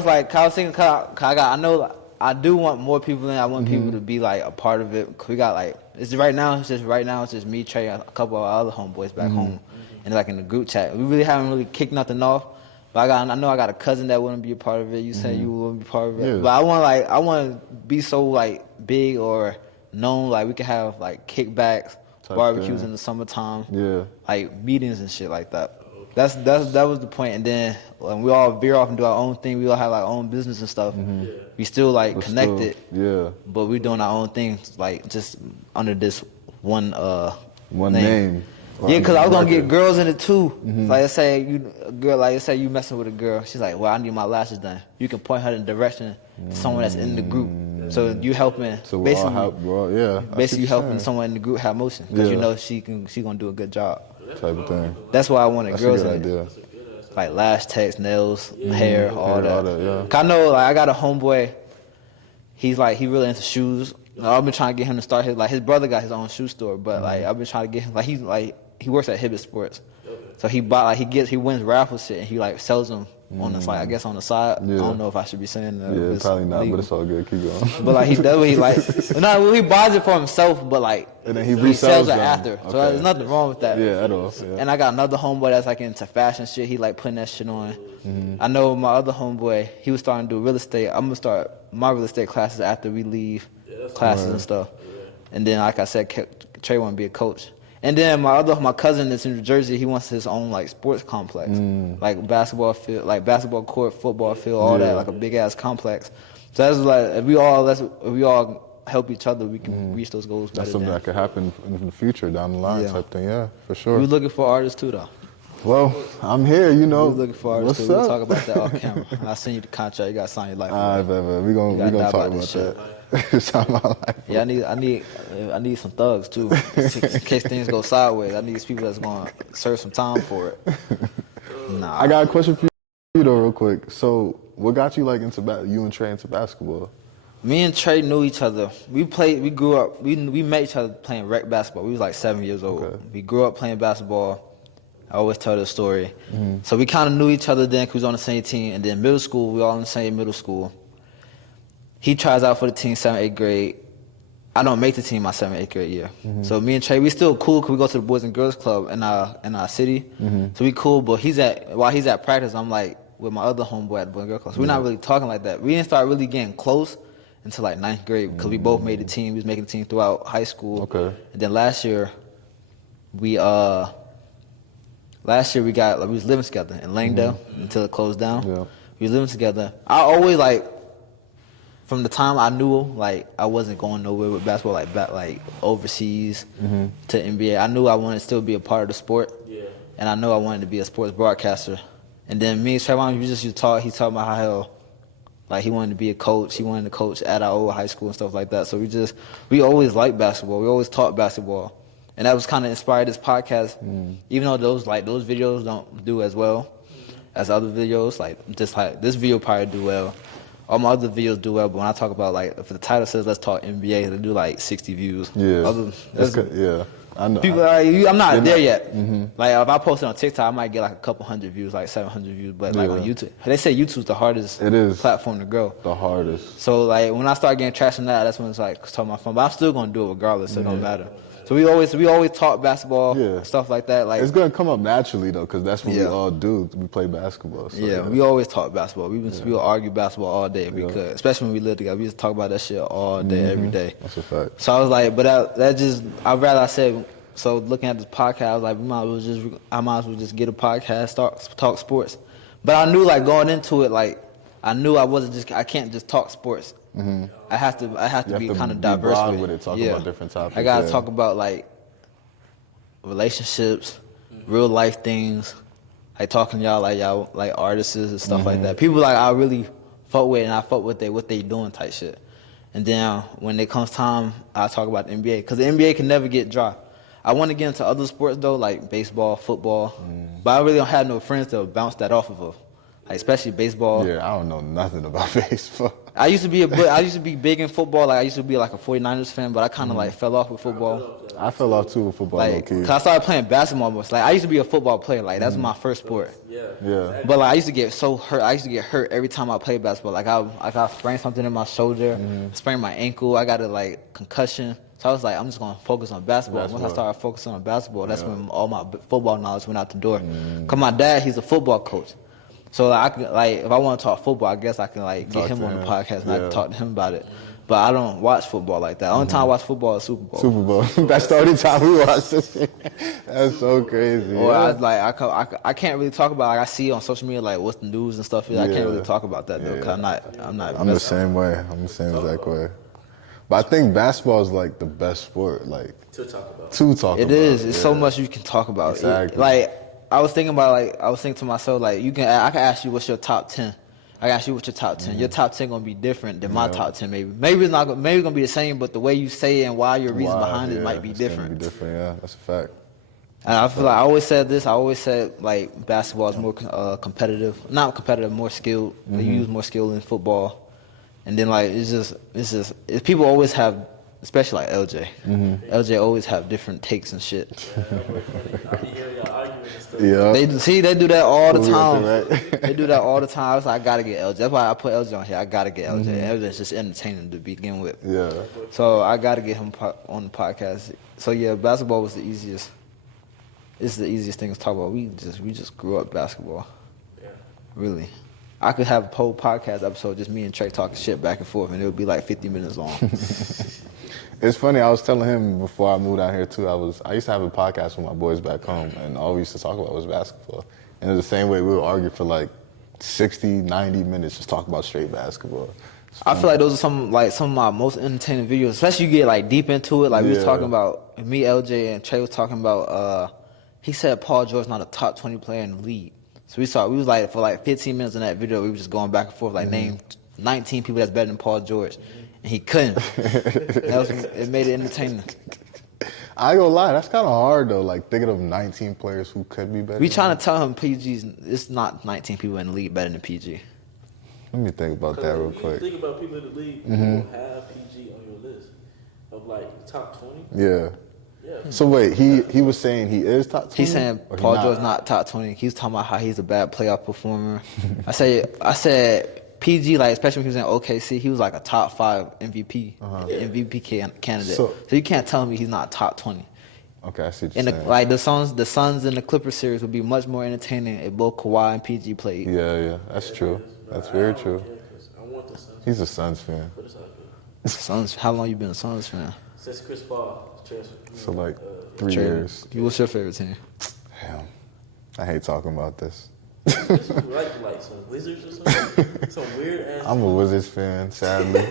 was thinking, I do want more people in. I want people to be like a part of it. Cause we got like it's just me, Trey, a couple of our other homeboys back home, and like in the group chat. We really haven't really kicked nothing off. But I know I got a cousin that wouldn't be a part of it. You said you wouldn't be part of it. Yeah. But I want to be so like big or known. Like we could have like kickbacks, barbecues in the summertime. Yeah. Like meetings and shit like that. That was the point. And then when we all veer off and do our own thing, we all have our own business and stuff. We still like connected. But we doing our own things, like just under this one name. Yeah, because I was gonna get girls in it too. Like I say you messing with a girl. She's like, well, I need my lashes done. You can point her in the direction to someone that's in the group. So you helping. So we all help, bro. Yeah. Basically, you helping someone in the group have motion because you know she gonna do a good job. Type of thing. That's why I wanted girls in idea. it. Like lash techs, nails, hair, all that. Yeah. I know, like I got a homeboy. He really into shoes. I've been trying to get him to start his brother got his own shoe store, but like I've been trying to get him he works at Hibbett Sports, so he wins raffle shit and he like sells them on the side. I guess on the side. Yeah. I don't know if I should be saying that. Yeah, probably not, legal. But it's all good. Keep going. But like he does what he like. He buys it for himself, but like and then he resells it after. Okay. So there's nothing wrong with that. Yeah, at all. Yeah. And I got another homeboy that's like into fashion shit. He like putting that shit on. I know my other homeboy, he was starting to do real estate. I'm gonna start my real estate classes after we leave classes and stuff. And then like I said, Trey want to be a coach. And then my cousin that's in New Jersey, he wants his own like sports complex, like basketball field, like basketball court, football field, all that, like a big ass complex. So that's like if we all help each other, we can reach those goals. That's something that could happen in the future down the line type thing. Yeah, for sure. We're looking for artists too, though. Well, I'm here, you know. We're looking for artists What's too. up? We'll talk about that off camera. I'll send you the contract. You gotta sign your life. All right, baby. We gonna talk about that. Sign my life. Yeah, I need some thugs too, in case things go sideways. I need these people that's gonna serve some time for it. Nah. I got a question for you though, real quick. So, what got you like into you and Trey into basketball? Me and Trey knew each other. We grew up. We met each other playing rec basketball. We was like 7 years old. Okay. We grew up playing basketball. I always tell this story. So we kind of knew each other then, 'cause we was on the same team. And then middle school, we all in the same middle school. He tries out for the team 7th, 8th grade. I don't make the team my 7th, 8th grade year. So me and Trey, we still cool because we go to the Boys and Girls Club in our city. So we cool, but while he's at practice, I'm like with my other homeboy at the Boys and Girls Club. So we're not really talking like that. We didn't start really getting close until like 9th grade because we both made the team. We was making the team throughout high school. Okay. And then last year we got we was living together in Langdale until it closed down. Yeah. We was living together. I always like from the time I knew like I wasn't going nowhere with basketball, like overseas to NBA. I knew I wanted to still be a part of the sport. Yeah. And I knew I wanted to be a sports broadcaster. And then me and Trayvon, we just used to talk. He talked about how like he wanted to be a coach. He wanted to coach at our old high school and stuff like that. So we always liked basketball. We always taught basketball. And that was kind of inspired this podcast. Even though those videos don't do as well as other videos, like just like this video probably do well. All my other videos do well, but when I talk about like if the title says let's talk NBA, they do like 60 views. Yeah. Yeah. I know. People are like, I'm not there yet. Like if I post it on TikTok, I might get like a couple hundred views, like 700 views. But like on YouTube, they say YouTube's the hardest platform to grow. The hardest. So like when I start getting traction on that's when it's like talking about fun. But I'm still gonna do it regardless. So it don't matter. So we always talk basketball, stuff like that. Like it's gonna come up naturally though, because that's what we all do. We play basketball. So, we always talk basketball. We will argue basketball all day if we could, especially when we live together. We just talk about that shit all day, every day. That's a fact. So I was like, but I'd rather I said. So looking at this podcast, I was like, I might as well just get a podcast, talk sports. But I knew like going into it, like I knew I can't just talk sports. I have to be kind of diverse with it. Talk about different topics. I gotta talk about like relationships, real life things, like talking to y'all like artists and stuff like that. People like I really fuck with and I fuck with what they doing type shit. And then when it comes time, I talk about the NBA because the NBA can never get dry. I want to get into other sports though, like baseball, football, but I really don't have no friends to bounce that off of, like especially baseball. Yeah, I don't know nothing about baseball. I used to be big in football. Like I used to be like a 49ers fan, but I kind of like fell off with football. I fell off too with football. Like, cause I started playing basketball. Like I used to be a football player. Like that's my first sport. Yeah. But like I used to get so hurt. I used to get hurt every time I played basketball. Like I got sprained something in my shoulder, sprained my ankle. I got a like concussion. So I was like, I'm just gonna focus on basketball. Once I started focusing on basketball, that's when all my football knowledge went out the door. Cause my dad, he's a football coach. So like, I can, like if I want to talk football, I guess I can like get him on the podcast and I can talk to him about it. But I don't watch football like that. The only time I watch football is Super Bowl. Super Bowl. That's the only time we watch this shit. That's so crazy. Or I can't really talk about. Like I see on social media like what's the news and stuff. I can't really talk about that though. Cause I'm not. I'm the same way. I'm the same exact way. But I think basketball is like the best sport, like to talk about. It is. It's so much you can talk about. Exactly. Like I was thinking to myself like I can ask you what's your top 10. I can ask you what's your top 10. Your top 10 gonna be different than my top 10 maybe. Maybe it's gonna be the same, but the way you say it and why your reason behind it might be different. Yeah, that's a fact. And I feel like I always said like basketball is more competitive, not competitive, more skilled. They use more skill in football. And then like it's just people always have, especially like LJ. LJ always have different takes and shit. Yeah. They do that all the time. They do that all the time. I was like, I gotta get LJ. That's why I put LJ on here. I gotta get LJ. LJ's just entertaining to begin with. Yeah. So I gotta get him on the podcast. So yeah, basketball was the easiest. It's the easiest thing to talk about. We just grew up basketball. Yeah. Really. I could have a whole podcast episode just me and Trey talking shit back and forth, and it would be like 50 minutes long. It's funny. I was telling him before I moved out here too. I used to have a podcast with my boys back home, and all we used to talk about was basketball. And the same way we would argue for like 60, 90 minutes just talk about straight basketball. I feel like those are some of my most entertaining videos, especially you get like deep into it. Like we was talking about me, LJ, and Trey was talking about. He said Paul George's not a top 20 player in the league. So we was like for like 15 minutes in that video, we were just going back and forth, like name 19 people that's better than Paul George, and he couldn't. It made it entertaining. I ain't gonna lie, that's kind of hard though. Like thinking of 19 players who could be better. We trying to tell him PG's. It's not 19 people in the league better than PG. Let me think about that real quick. Think about people in the league who have PG on your list of like top 20. Yeah. So wait, he was saying he is top 20? He's saying Paul George's not top 20. He's talking about how he's a bad playoff performer. I said PG, like especially when he was in OKC, he was like a top 5 MVP candidate. So you can't tell me he's not top 20. Okay, I see what you're saying. Like the Suns and the Clippers series would be much more entertaining if both Kawhi and PG played. Yeah, that's true. That's very true. I want the Suns. He's a Suns fan. But it's all good. Suns. How long you been a Suns fan? Since Chris Paul transferred. So like 3 years. What's your favorite team? Damn, I hate talking about this. like some Wizards or something? Some weird ass. I'm a Wizards fan, sadly.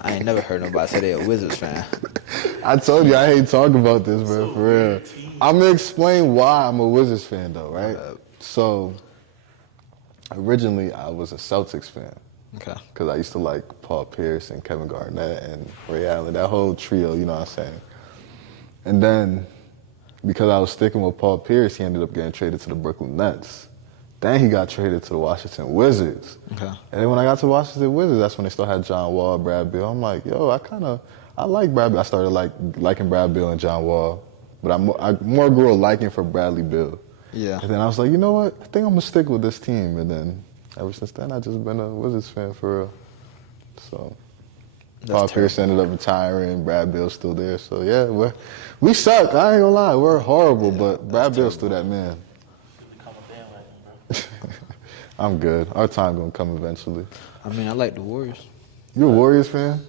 I ain't never heard nobody say they a Wizards fan. I told you I hate talking about this, man, for real. I'm gonna explain why I'm a Wizards fan, though, right? So, originally I was a Celtics fan. Okay. Because I used to like Paul Pierce and Kevin Garnett and Ray Allen, that whole trio, you know what I'm saying? And then, because I was sticking with Paul Pierce, he ended up getting traded to the Brooklyn Nets. Then he got traded to the Washington Wizards. Okay. And then when I got to Washington Wizards, that's when they still had John Wall, Brad Beal. I'm like, yo, I like Brad Beal. I started liking Brad Beal and John Wall, but I more grew a liking for Bradley Beal. Yeah. And then I was like, you know what? I think I'm gonna stick with this team. And then ever since then, I've just been a Wizards fan for real. So Paul Pierce ended up retiring. Brad Beal's still there. So yeah, we suck. I ain't gonna lie, we're horrible. But Brad Beal's still that man. I'm good. Our time gonna come eventually. I mean, I like the Warriors. You a Warriors fan?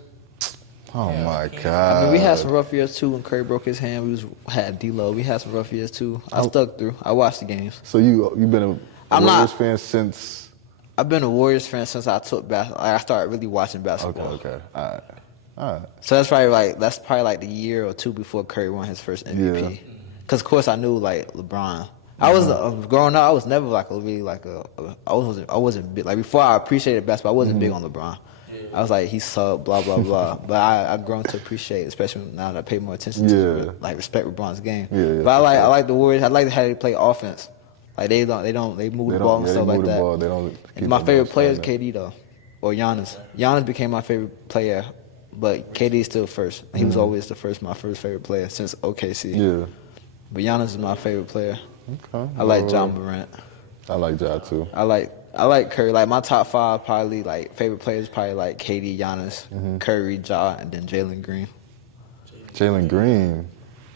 Oh my God. I mean, we had some rough years too when Curry broke his hand. We had D-Lo. We had some rough years too. I stuck through. I watched the games. So you've been a Warriors fan since? I've been a Warriors fan since I started really watching basketball. Okay. All right. So that's probably like the year or two before Curry won his first MVP. Because of course I knew like LeBron. I was growing up. I was never like I wasn't big, like before I appreciated basketball. I wasn't big on LeBron. I was like, he sucked, blah blah blah. But I've grown to appreciate, especially now that I pay more attention to respect LeBron's game. But I like the Warriors. I like how they play offense. Like they move the ball and stuff like that. And my favorite player is KD though, or Giannis. Giannis became my favorite player, but KD is still first. He was always my first favorite player since OKC. Yeah. But Giannis is my favorite player. Okay. I like John Morant. I like Ja too. I like Curry. Like my top 5 probably like favorite players probably like KD, Giannis, Curry, Ja, and then Jalen Green. Jalen Green.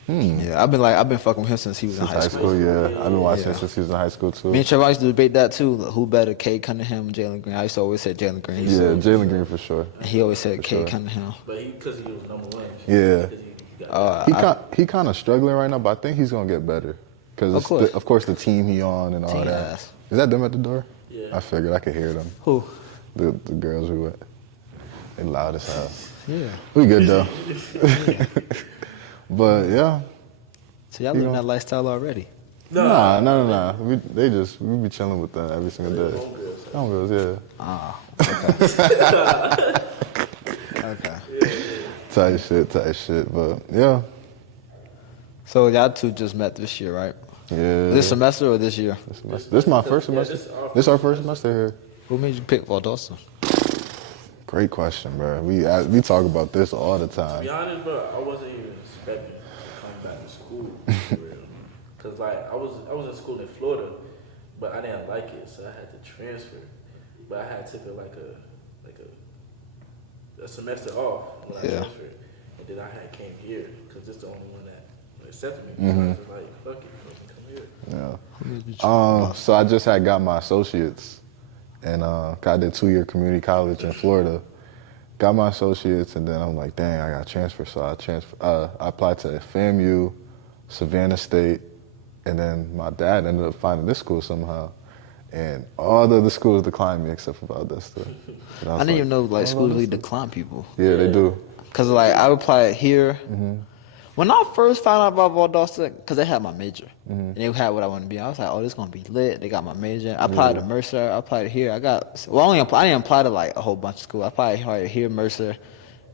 Yeah, I've been fucking with him since he was in high school. Yeah, I've been watching him since he was in high school too. Me and Trevor used to debate that too. Who better, Cade Cunningham or Jalen Green? I used to always say Jalen Green. Yeah, Jalen Green for sure. And he always said Cade Cunningham. But because he was number 1. Yeah. He kind of struggling right now, but I think he's gonna get better. Because of course the team he on and all that. Is that them at the door? Yeah. I figured I could hear them. Who? The girls we went. They loud as hell. Yeah. We good though. But yeah. So y'all living that lifestyle already? Nah. We be chilling with them every single day. Homegirls, yeah. Okay. Tight shit, but yeah. So y'all two just met this year, right? Yeah. This semester or this year? This is my first semester. This our first semester here. Who made you pick Valdosta? Great question, bro. We talk about this all the time. To be honest, bro, I wasn't even expecting to come back to school for real. Cause like I was in school in Florida, but I didn't like it, so I had to transfer. But I had to take a semester off when I transferred, and then I came here because it's the only one that accepted me. So I was like, fuck it, come here. Yeah. So I just got my associates, and I did 2-year community college in Florida. Got my associates, and then I'm like, dang, I got transfer. So I applied to FAMU, Savannah State, and then my dad ended up finding this school somehow. And all the other schools declined me except for Valdosta. I didn't even know like schools really decline people. Yeah, they do. Cause like I applied here. When I first found out about Valdosta, cause they had my major and they had what I wanted to be. I was like, oh, this is gonna be lit. They got my major. I applied to Mercer. I applied here. I didn't apply to like a whole bunch of schools. I applied here, Mercer,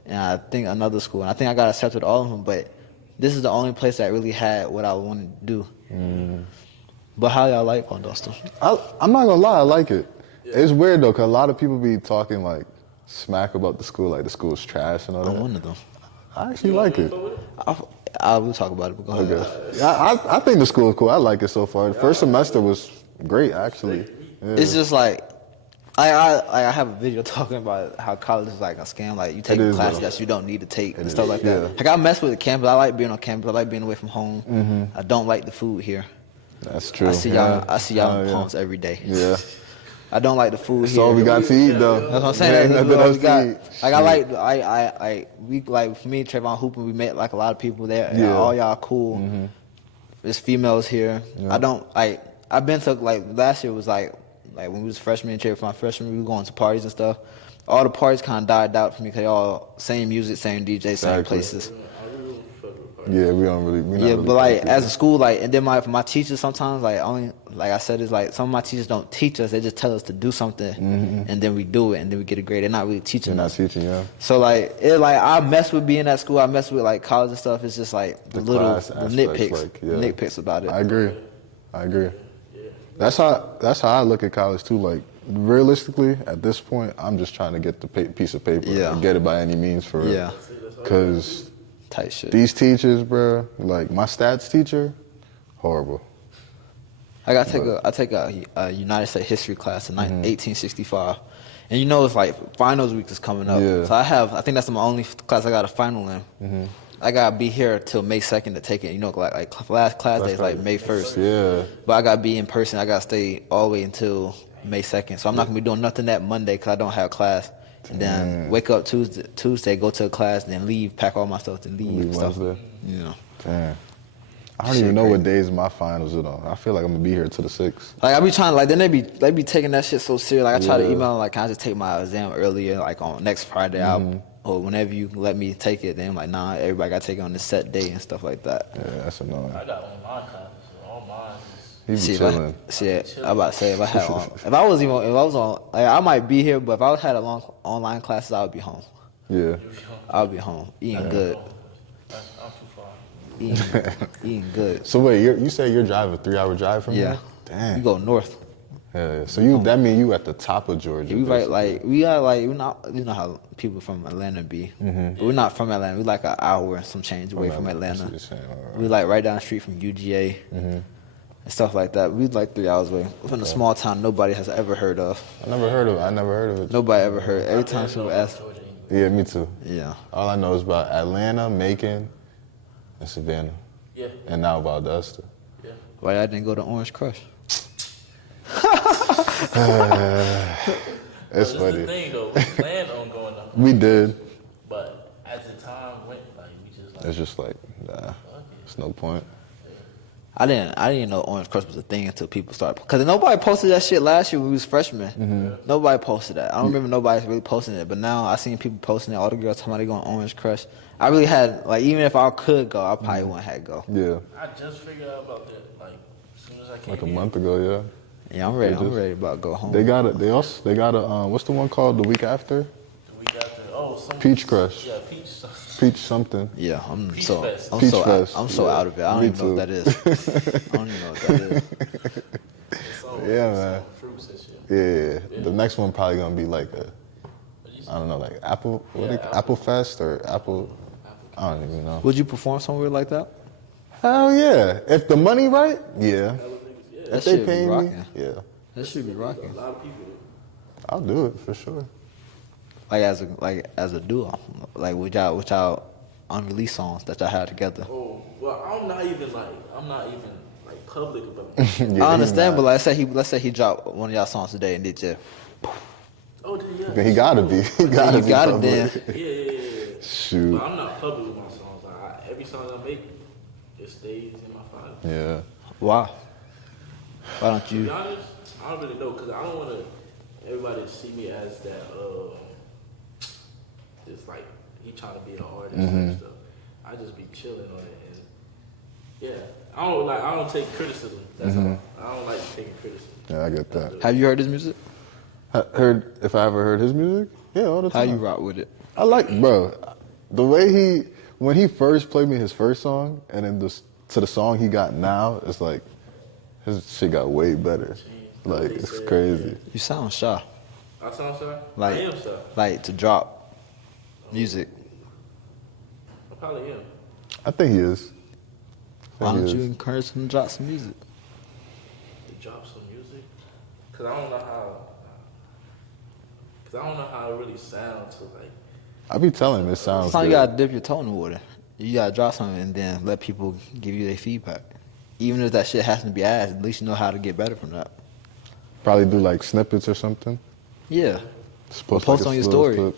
and I think another school. And I think I got accepted all of them. But this is the only place that really had what I wanted to do. But how y'all like Valdosta? I'm not gonna lie, I like it. Yeah. It's weird though, cause a lot of people be talking like smack about the school, like the school's trash and all that. I'm one of them. I actually like it. I will talk about it, but go ahead. Okay. Yeah, I think the school is cool. I like it so far. The first semester was great, actually. Yeah. It's just like, I have a video talking about how college is like a scam. Like you take classes that you don't need to take and stuff like that. Like I mess with the campus. I like being on campus. I like being away from home. I don't like the food here. That's true. I see y'all in Palms every day. Yeah. I don't like the food That's here. all we got to eat though. That's what I'm saying. That's all we got. Like for me, Trayvon Hooper, we met like a lot of people there. Yeah. All y'all cool. There's females here. Yeah. I don't like. I've been to like last year was like when we was freshmen, Trayvon freshman, we were going to parties and stuff. All the parties kind of died out for me because y'all same music, same DJ, same places. Yeah, we don't really. Yeah, but like as a school, like, and then my teachers sometimes like only like I said is like some of my teachers don't teach us; they just tell us to do something, and then we do it, and then we get a grade. They're not really teaching us. They're not teaching, yeah. So like I mess with being at school. I mess with like college and stuff. It's just like the little nitpicks about it. I agree. That's how I look at college too. Like realistically, at this point, I'm just trying to get the piece of paper and get it by any means for real. Yeah, because. Tight shit. These teachers, bro, like my stats teacher, horrible. I take a United States history class in 1865, and you know it's like finals week is coming up. Yeah. So I think that's my only class I got a final in. I gotta be here till May 2nd to take it. You know, like last class day is like May 1st. Yeah. But I gotta be in person. I gotta stay all the way until May 2nd. So I'm not gonna be doing nothing that Monday because I don't have class. And then wake up Tuesday, go to a class, then leave, pack all my stuff, then leave stuff. You know. Damn. I don't even know what days my finals are on. I feel like I'm gonna be here till the 6th. Like I be trying, like then they be taking that shit so serious. Like I try to email them, like, can I just take my exam earlier, like on next Friday, or whenever you let me take it. Then I'm like, nah, everybody got to take it on this set day and stuff like that. Yeah, that's annoying. I got online classes, so all mine. He be chilling. I'm about to say if I was on, like, I might be here, but if I had a long online classes, I would be home. Yeah, I would be home eating good. I'm too far. Eating good. So wait, you say you're driving a 3-hour drive from here? Damn. You go north. Yeah. So that mean you at the top of Georgia? We right, like we are like we're not. You know how people from Atlanta be. But we're not from Atlanta. We're like an hour and some change away from Atlanta. We like right down the street from UGA. And stuff like that. We like 3 hours away. We're from a small town nobody has ever heard of. I never heard of it. Nobody ever heard. Every time someone asks. Yeah, me too. Yeah. All I know is about Atlanta, Macon, and Savannah. Yeah. And now about Augusta. Yeah. Why I didn't go to Orange Crush? It's funny. The thing though, we planned on going up. We did. But as the time went, like we just like. It's just like, nah, it's no point. I didn't know Orange Crush was a thing until people started, because nobody posted that shit last year when we was freshmen. Nobody posted that. I don't remember nobody really posting it, but now I seen people posting it. All the girls talking about they going Orange Crush. I really had, like, even if I could go, I probably wouldn't have to go. Yeah. I just figured out about that, like, as soon as I came like a month ago, yeah. Yeah, I'm ready. I'm ready about to go home. They got a what's the one called the week after? The week after, Peach Crush. Yeah, Peach something. Yeah, I'm Peach so Fest. out of it. I don't even know what that is. I don't even know what that is. Yeah, man. Fruits and shit. Yeah. The next one probably gonna be like I don't know, like Apple Fest or Apple. I don't even know. Would you perform somewhere like that? Hell yeah! If the money right, yeah. That if they pay me, yeah. That should be rocking. A lot of people. I'll do it for sure. Like as a duo, like with y'all unreleased songs that y'all had together. Oh well, I'm not even public about it. Yeah, I understand, but let's say he dropped one of y'all songs today and did just. Oh, yeah. Then he gotta be. He gotta be. Got it then. Yeah. Shoot. But I'm not public with my songs. Like every song I make, it stays in my phone. Yeah. Why? Why don't you? To be honest, I don't really know, because I don't want everybody to see me as that. Just like he trying to be an artist and stuff. I just be chilling on it, and yeah, I don't take criticism. That's all. I don't like taking criticism. Yeah, I get that. Have you heard his music? If I ever heard his music? Yeah, all the time. How you rock with it? I like, bro, the way when he first played me his first song, and then to the song he got now, it's like his shit got way better. Like it's crazy. You sound shy. I sound shy. Like, I am shy. Like to drop music. I probably am. I think he is. Why don't you encourage him to drop some music? To drop some music? Because I don't know how. Cause I don't know how it really sounds. So like, I be telling him it sounds Sometimes good. you gotta dip your toe in the water. You gotta drop something and then let people give you their feedback. Even if that shit has to be asked, at least you know how to get better from that. Probably do like snippets or something. Yeah. Just Post like a on your little story. clip.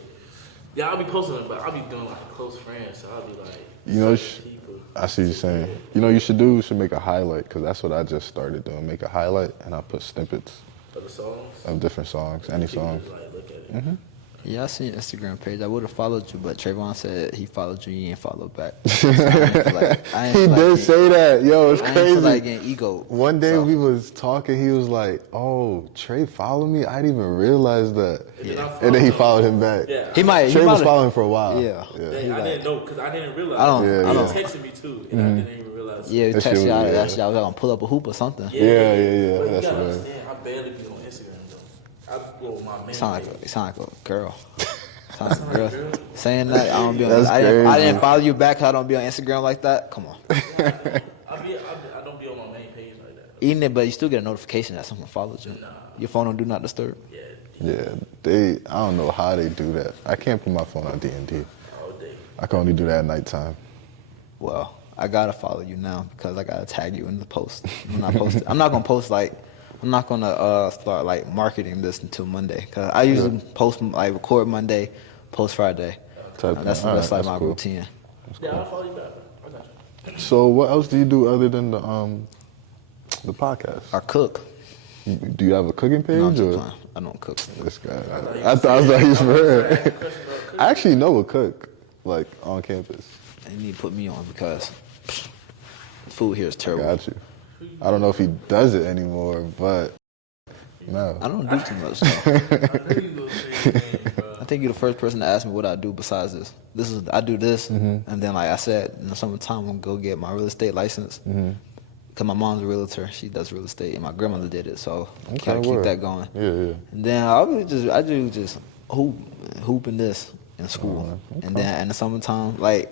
yeah, I'll be posting it, but I'll be doing like close friends. So I'll be like, You know, people. I see you saying. You know, what you should do. You should make a highlight because that's what I just started doing. Make a highlight and I put snippets For the songs. of different songs, any People songs. just, like, look at it. Yeah, I seen your Instagram page. I would have followed you, but Trayvon said he followed you, you ain't followed back. So He did say that. Yo, it's I ain't crazy. feel like getting ego. One day So, we was talking. He was like, "Oh, Trey followed me. I didn't even realize that." And then he followed him back. Yeah. he might. Trey he was might- following for a while. Yeah. Dang, I didn't know because I didn't realize. I don't- I don't- He texted me too, and I didn't even realize. Yeah, That text shit you out. was- That's y'all was gonna pull up a hoop or something. Yeah. Yeah. But you That's gotta right. understand, I barely be on Instagram though. I go with my man. Sound like a girl. Sound like a girl. Saying that I don't be on. That's I crazy. didn't follow you back. 'Cause I don't be on Instagram like that. Come on. I don't be on my main page like that. Even it, but you still get a notification that someone followed you. Your phone on do not disturb. Yeah, I don't know how they do that. I can't put my phone on D&D. All day. I can only do that at nighttime. Well, I gotta follow you now because I gotta tag you in the post. I'm not gonna post like. I'm not gonna start like marketing this until Monday because I usually post like record Monday, post Friday. That's Alright, like that's my cool. routine. Yeah, I'll follow you back. I got you. So what else do you do other than the podcast? I cook. Do you have a cooking page No, I'm just or playing. I don't cook. this guy? I thought he was for real. I actually know a cook like on campus. You need to put me on because food here is terrible. Got you. I don't know if he does it anymore, but no. I don't do too much. Though. I think you're the first person to ask me what I do besides this. I do this, and then like I said, in the summertime I'm gonna go get my real estate license. Cause my mom's a realtor, she does real estate, and my grandmother did it, so I gotta keep that going. Yeah. And then I do just hooping this in school, and then in the summertime, like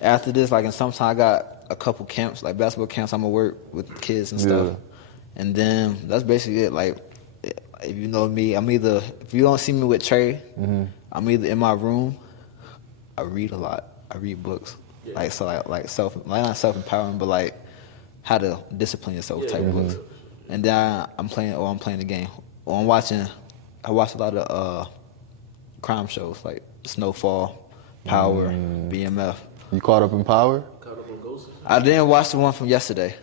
after this, like in summertime, I got a couple camps, like basketball camps. I'm gonna work with kids and stuff, and then that's basically it. Like if you know me, if you don't see me with Trey, I'm either in my room. I read a lot. I read books, like not self-empowering, but like how to discipline yourself type books. And then I'm playing the game. Or I watch a lot of crime shows like Snowfall, Power, BMF. You caught up in Power? I didn't watch the one from yesterday.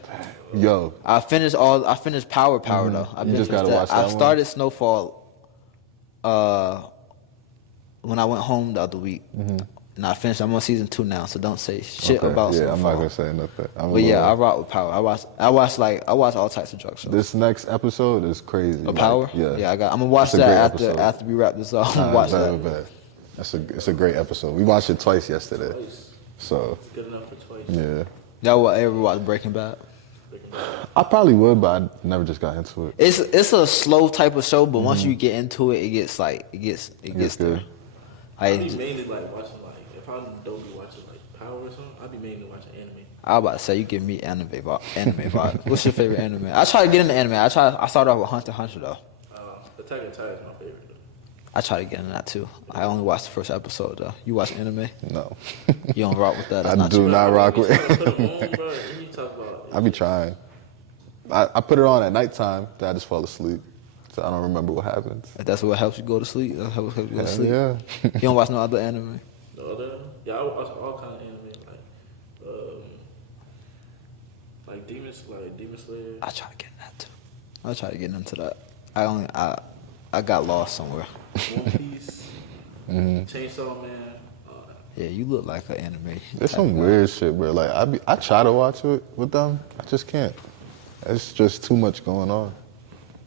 Yo. I finished Power though. You just gotta watch that I started Snowfall when I went home the other week. And I finished. I'm on season 2 now, so don't say shit about Snowfall. I'm not gonna say nothing. But yeah, I rock with Power. I watch all types of drug shows. This next episode is crazy. Power? Yeah. I'm gonna watch that after we wrap this up. I'm gonna watch that. Bad. It's a great episode. We watched it twice yesterday. So It's good enough for twice. yeah. Y'all ever watch Breaking Bad? I probably would, but I never just got into it. It's a slow type of show, but once you get into it, it gets there. good. I be mainly like watching if I don't be watching like Power or something, I be mainly watching anime. I was about to say you give me anime vibe. What's your favorite anime? I try to get into anime. I started off with Hunter x Hunter though. Attack on Titan is my favorite though. I try to get into that too. I only watched the first episode though. You watch anime? No. You don't rock with that? That's I not do you. not rock with Put them on, bro, and you talk about. I be trying. I put it on at nighttime, then I just fall asleep. So I don't remember what happens. If that's what helps you go to sleep, that's what helps you go to sleep. Yeah. You don't watch no other anime? The other, yeah, I watch all kind of anime, like Demon Slayer. I try to get in that too. I try to get into that. I got lost somewhere. One Piece, Chainsaw Man. Yeah, you look like an anime. There's some weird shit, bro. Like I try to watch it with them, I just can't. It's just too much going on.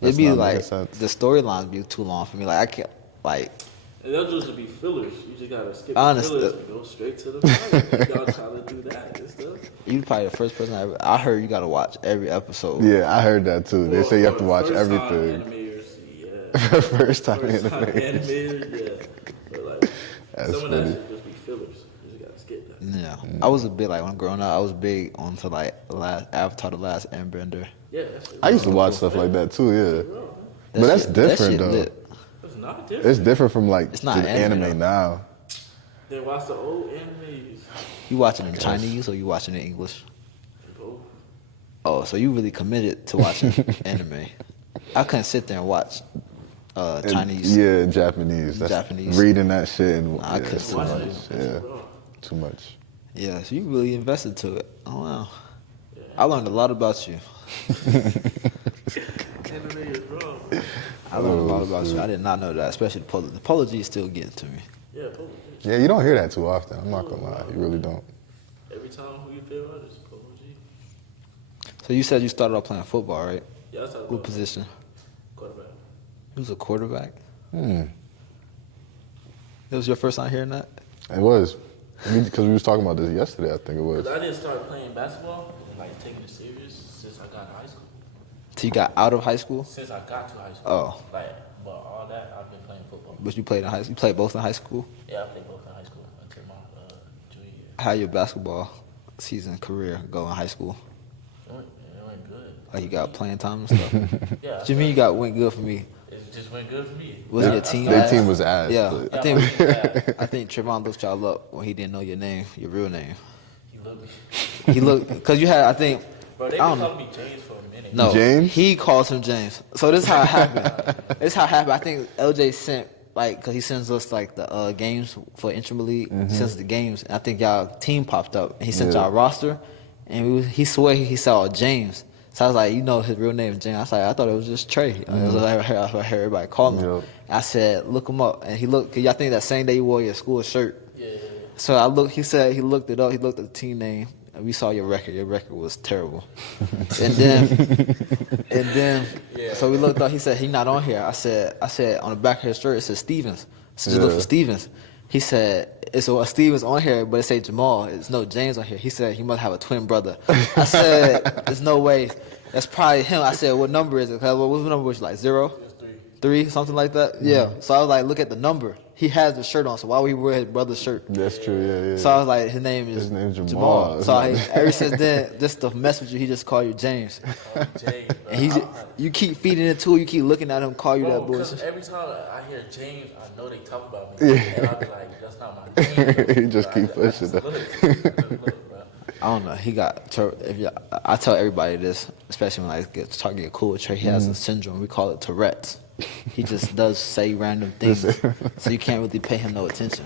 It'd be not like making sense. the storylines be too long for me. Like I can't like. And they'll just be fillers. You just gotta skip Honest, the fillers and go straight to the point. Y'all try to do that and stuff. You probably the first person I heard you gotta watch every episode. Yeah, I heard that too. They say you have to watch everything. First time animators. Yeah. But like, That's some of that funny. shit just be fillers. You just gotta skip that. Yeah, I was a bit like when growing up. I was big onto like Avatar: The Last Airbender. Yeah, that's it. I used to watch stuff like that too, yeah. But that's different shit though. lit. That's not different. It's different from like It's not the anime. anime now. Then watch the old animes. You watching it in Chinese or you watching it in English? Both. Oh, so you really committed to watching anime. I couldn't sit there and watch Chinese. Yeah, Japanese. That's Japanese. Reading that shit and I couldn't too do much. that. Yeah, too much. Yeah, so you really invested to it. Oh wow. I learned a lot about you. Anime is wrong. I learned a lot about you. I did not know that, especially the Polo. The Polo G is still getting to me. Yeah, both. Yeah, you don't hear that too often. I'm not gonna lie, you really don't. Every time who you feel artist, Polo G. So you said you started off playing football, right? Yeah, I started What position? quarterback. You was a quarterback? Hmm. That was your first time hearing that? It was. Because we was talking about this yesterday, I think it was. Because I didn't start playing basketball and like taking it serious since I got to high school. So you got out of high school? Since I got to high school. Oh. Like, but all that, I've been playing football. But you played in high school? You played both in high school? Yeah, I played both in high school until my junior year. How your basketball season career go in high school? It went good. Like you got playing time and stuff? Yeah. What you mean went good for me? It just went good for me. Was it your team? Their team was ass. Yeah, but- I think Trevon looked y'all up when he didn't know your name, your real name. He looked me. He looked because you had, I think. Bro, they I been don't calling me James for a minute. No, James? he calls him James. So this is how it happened. This is how it happened. I think LJ sent because he sends us like the games for Intramural. He sends the games. And I think y'all team popped up and he sent y'all roster, and he swear he saw James. So I was like, you know his real name is James. I was like, I thought it was just Trey. It was like, I heard everybody calling him. Yep. I said, look him up, and he looked. Cause I think that same day he wore your school shirt. Yeah. So I looked. He said he looked it up. He looked at the team name. And we saw your record. Your record was terrible. and then, so we looked up. He said he not on here. I said on the back of his shirt it says Stevens. So just look for Stevens. He said it's a Stevens on here, but it say Jamal. It's no James on here. He said he must have a twin brother. I said there's no way. That's probably him. I said what number is it? Cause what number was it, like 0? It was 3. 3, something like that. Yeah. So I was like, look at the number. He has the shirt on, so why would he wear his brother's shirt? That's true, yeah. So I was like, his name is Jamal. So ever since then, just to mess with you, he just called you James. James, bro. And you keep feeding it to, you keep looking at him, call you Bro, that because bullshit. every time I hear James, I know they talk about me. And I'll be like, that's not my name. You just keep pushing Look, bro. I don't know. He got. I tell everybody this, especially when I start getting cool with Trey. He has a syndrome. We call it Tourette's. He just does say random things, so you can't really pay him no attention.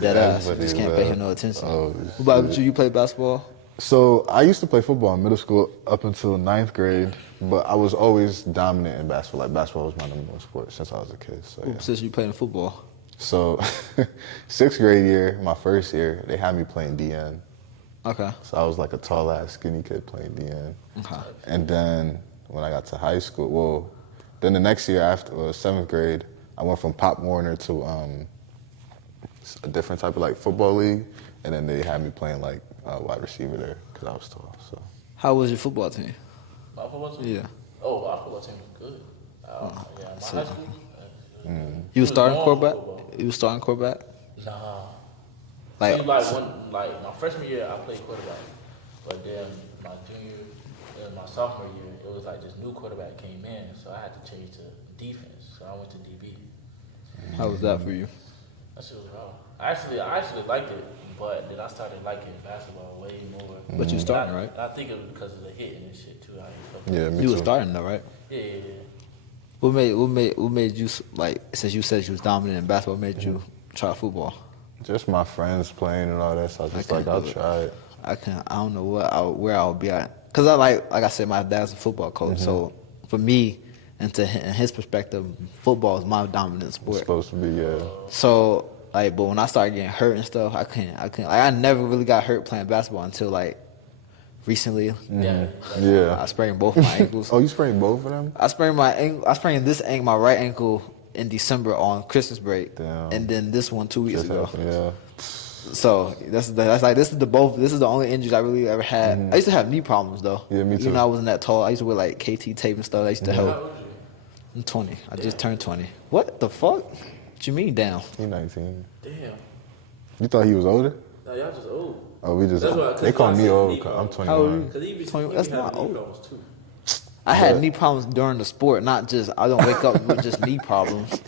That ass. You just can't pay him no attention. Oh, what about you? You play basketball? So I used to play football in middle school up until 9th grade, but I was always dominant in basketball. Like basketball was my number one sport since I was a kid. So What position you playing football? So 6th grade year, my first year, they had me playing DN. Okay. So I was like a tall ass skinny kid playing DN. Okay. And then when I got to high school, then the next year after 7th grade, I went from Pop Warner to a different type of like football league, and then they had me playing like wide receiver there because I was tall. So How was your football team? My football team? Yeah. Oh, my football team was good. Yeah, my high school. You was starting quarterback? You was starting quarterback? Nah. Like, See, like my freshman year, I played quarterback, but then my junior, then my sophomore year, it was like this new quarterback came in, so I had to change to defense. So I went to DB. how was that for you? That shit was raw. I actually liked it, but then I started liking basketball way more. But you starting, right? I think it was because of the hitting and shit too. yeah, me You too. was starting though, right? Yeah. What made you, like, since you said you was dominant in basketball, what made you try football? Just my friends playing and all that, so I was just like, I'll try it. I don't know where I would be at, cause I like I said, my dad's a football coach, so for me, and in his perspective, football is my dominant sport. It's supposed to be, yeah. So like, but when I started getting hurt and stuff, I couldn't. Like, I never really got hurt playing basketball until like recently. Yeah. I sprained both my ankles. Oh, you sprained both of them? I sprained my right ankle in December on Christmas break, Damn. and then this one 2 weeks Just ago. happened, yeah. So this is the only injuries I really ever had. I used to have knee problems though. Yeah, me too. Even though I wasn't that tall, I used to wear like KT tape and stuff. That used to How help. old you? I'm 20. I just turned 20. What the fuck? What you mean down? He 19. Damn. You thought he was older? No, y'all just old. Oh, we just, That's why- they call me cause old, I 'cause I'm said 21. Because he be 20, he that's be not having old. knee problems too. I had knee problems during the sport, not just I don't wake up with just knee problems.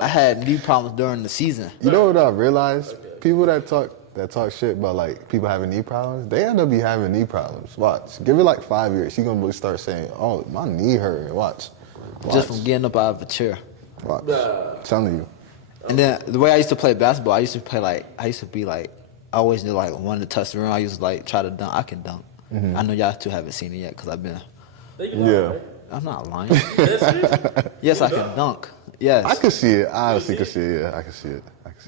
I had knee problems during the season. You know what I realized? People that talk shit about like people having knee problems, they end up be having knee problems. Watch. Give it like 5 years. She's gonna start saying, "Oh, my knee hurt." Watch. Just from getting up out of a chair. Watch. I'm telling you. And then the way I used to play basketball, I used to be like, I always knew like wanted to touch the rim. I used to like try to dunk. I can dunk. I know y'all two haven't seen it yet because I've been. Yeah. I'm not lying. Yes, I can dunk. Yes. I can see it. I honestly can see it. Yeah, I can see it.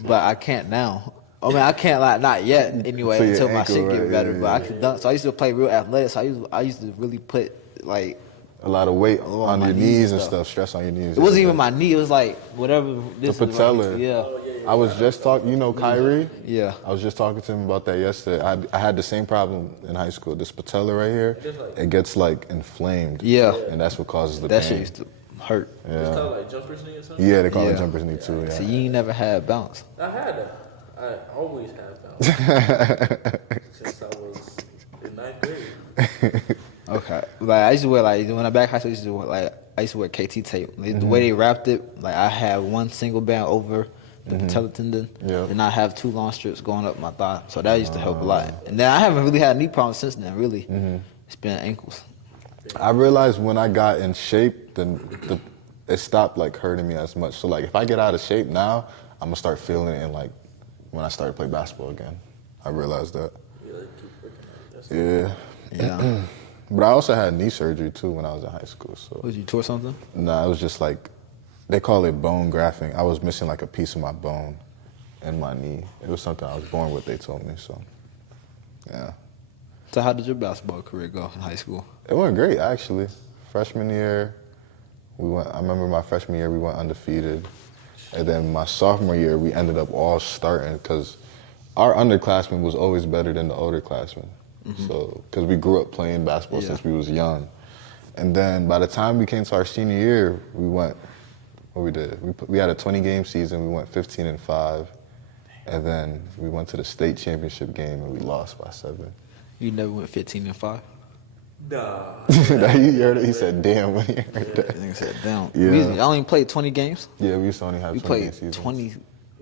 But I can't now. I mean, I can't like not yet anyway So until my ankle, shit get right, better. yeah, But I can dunk. So I used to play real athletic. So I used to really put like a lot of weight on my your knees knees and and stuff, stress on your knees. it wasn't even my knee. It was like whatever. This The is patella. yeah. I was just talking, you know Kyrie? Yeah. I was just talking to him about that yesterday. I had the same problem in high school. This patella right here, it gets like inflamed. Yeah. And that's what causes the That pain. shit used to hurt. Yeah. It's called like jumper's knee or something? Yeah, they call it Yeah. jumper's knee too, yeah. So you ain't never had bounce. I had that. I always had bounce. Since I was in 9th grade. Okay. Like I used to wear like when I back high school, I used to wear KT tape. Like, the way they wrapped it, like I had one single band over the patella tendon, Yeah. and I have 2 long strips going up my thigh. So that used to help a lot. And then I haven't really had knee problems since then. Really, it's been ankles. I realized when I got in shape, then it stopped like hurting me as much. So like if I get out of shape now, I'm gonna start feeling it in like when I started to play basketball again. I realized that. Yeah. Yeah. But I also had knee surgery too when I was in high school. So Was you tore something? nah, it was just like they call it bone grafting. I was missing like a piece of my bone in my knee. It was something I was born with. They told me so. Yeah. So how did your basketball career go in high school? It went great actually. Freshman year, I remember my freshman year we went undefeated, and then my sophomore year we ended up all starting because our underclassmen was always better than the older classmen. So because we grew up playing basketball since we was young, and then by the time we came to our senior year, we went. What we did? We had a 20-game season. We went 15-5, and then we went to the state championship game and we lost by 7. You never went 15-5? Nah. You heard it? He said, "Damn," when he heard that. Nigga said, "Damn." Yeah. I only played 20 games. Yeah, we used to only have We 20 played game seasons. 20.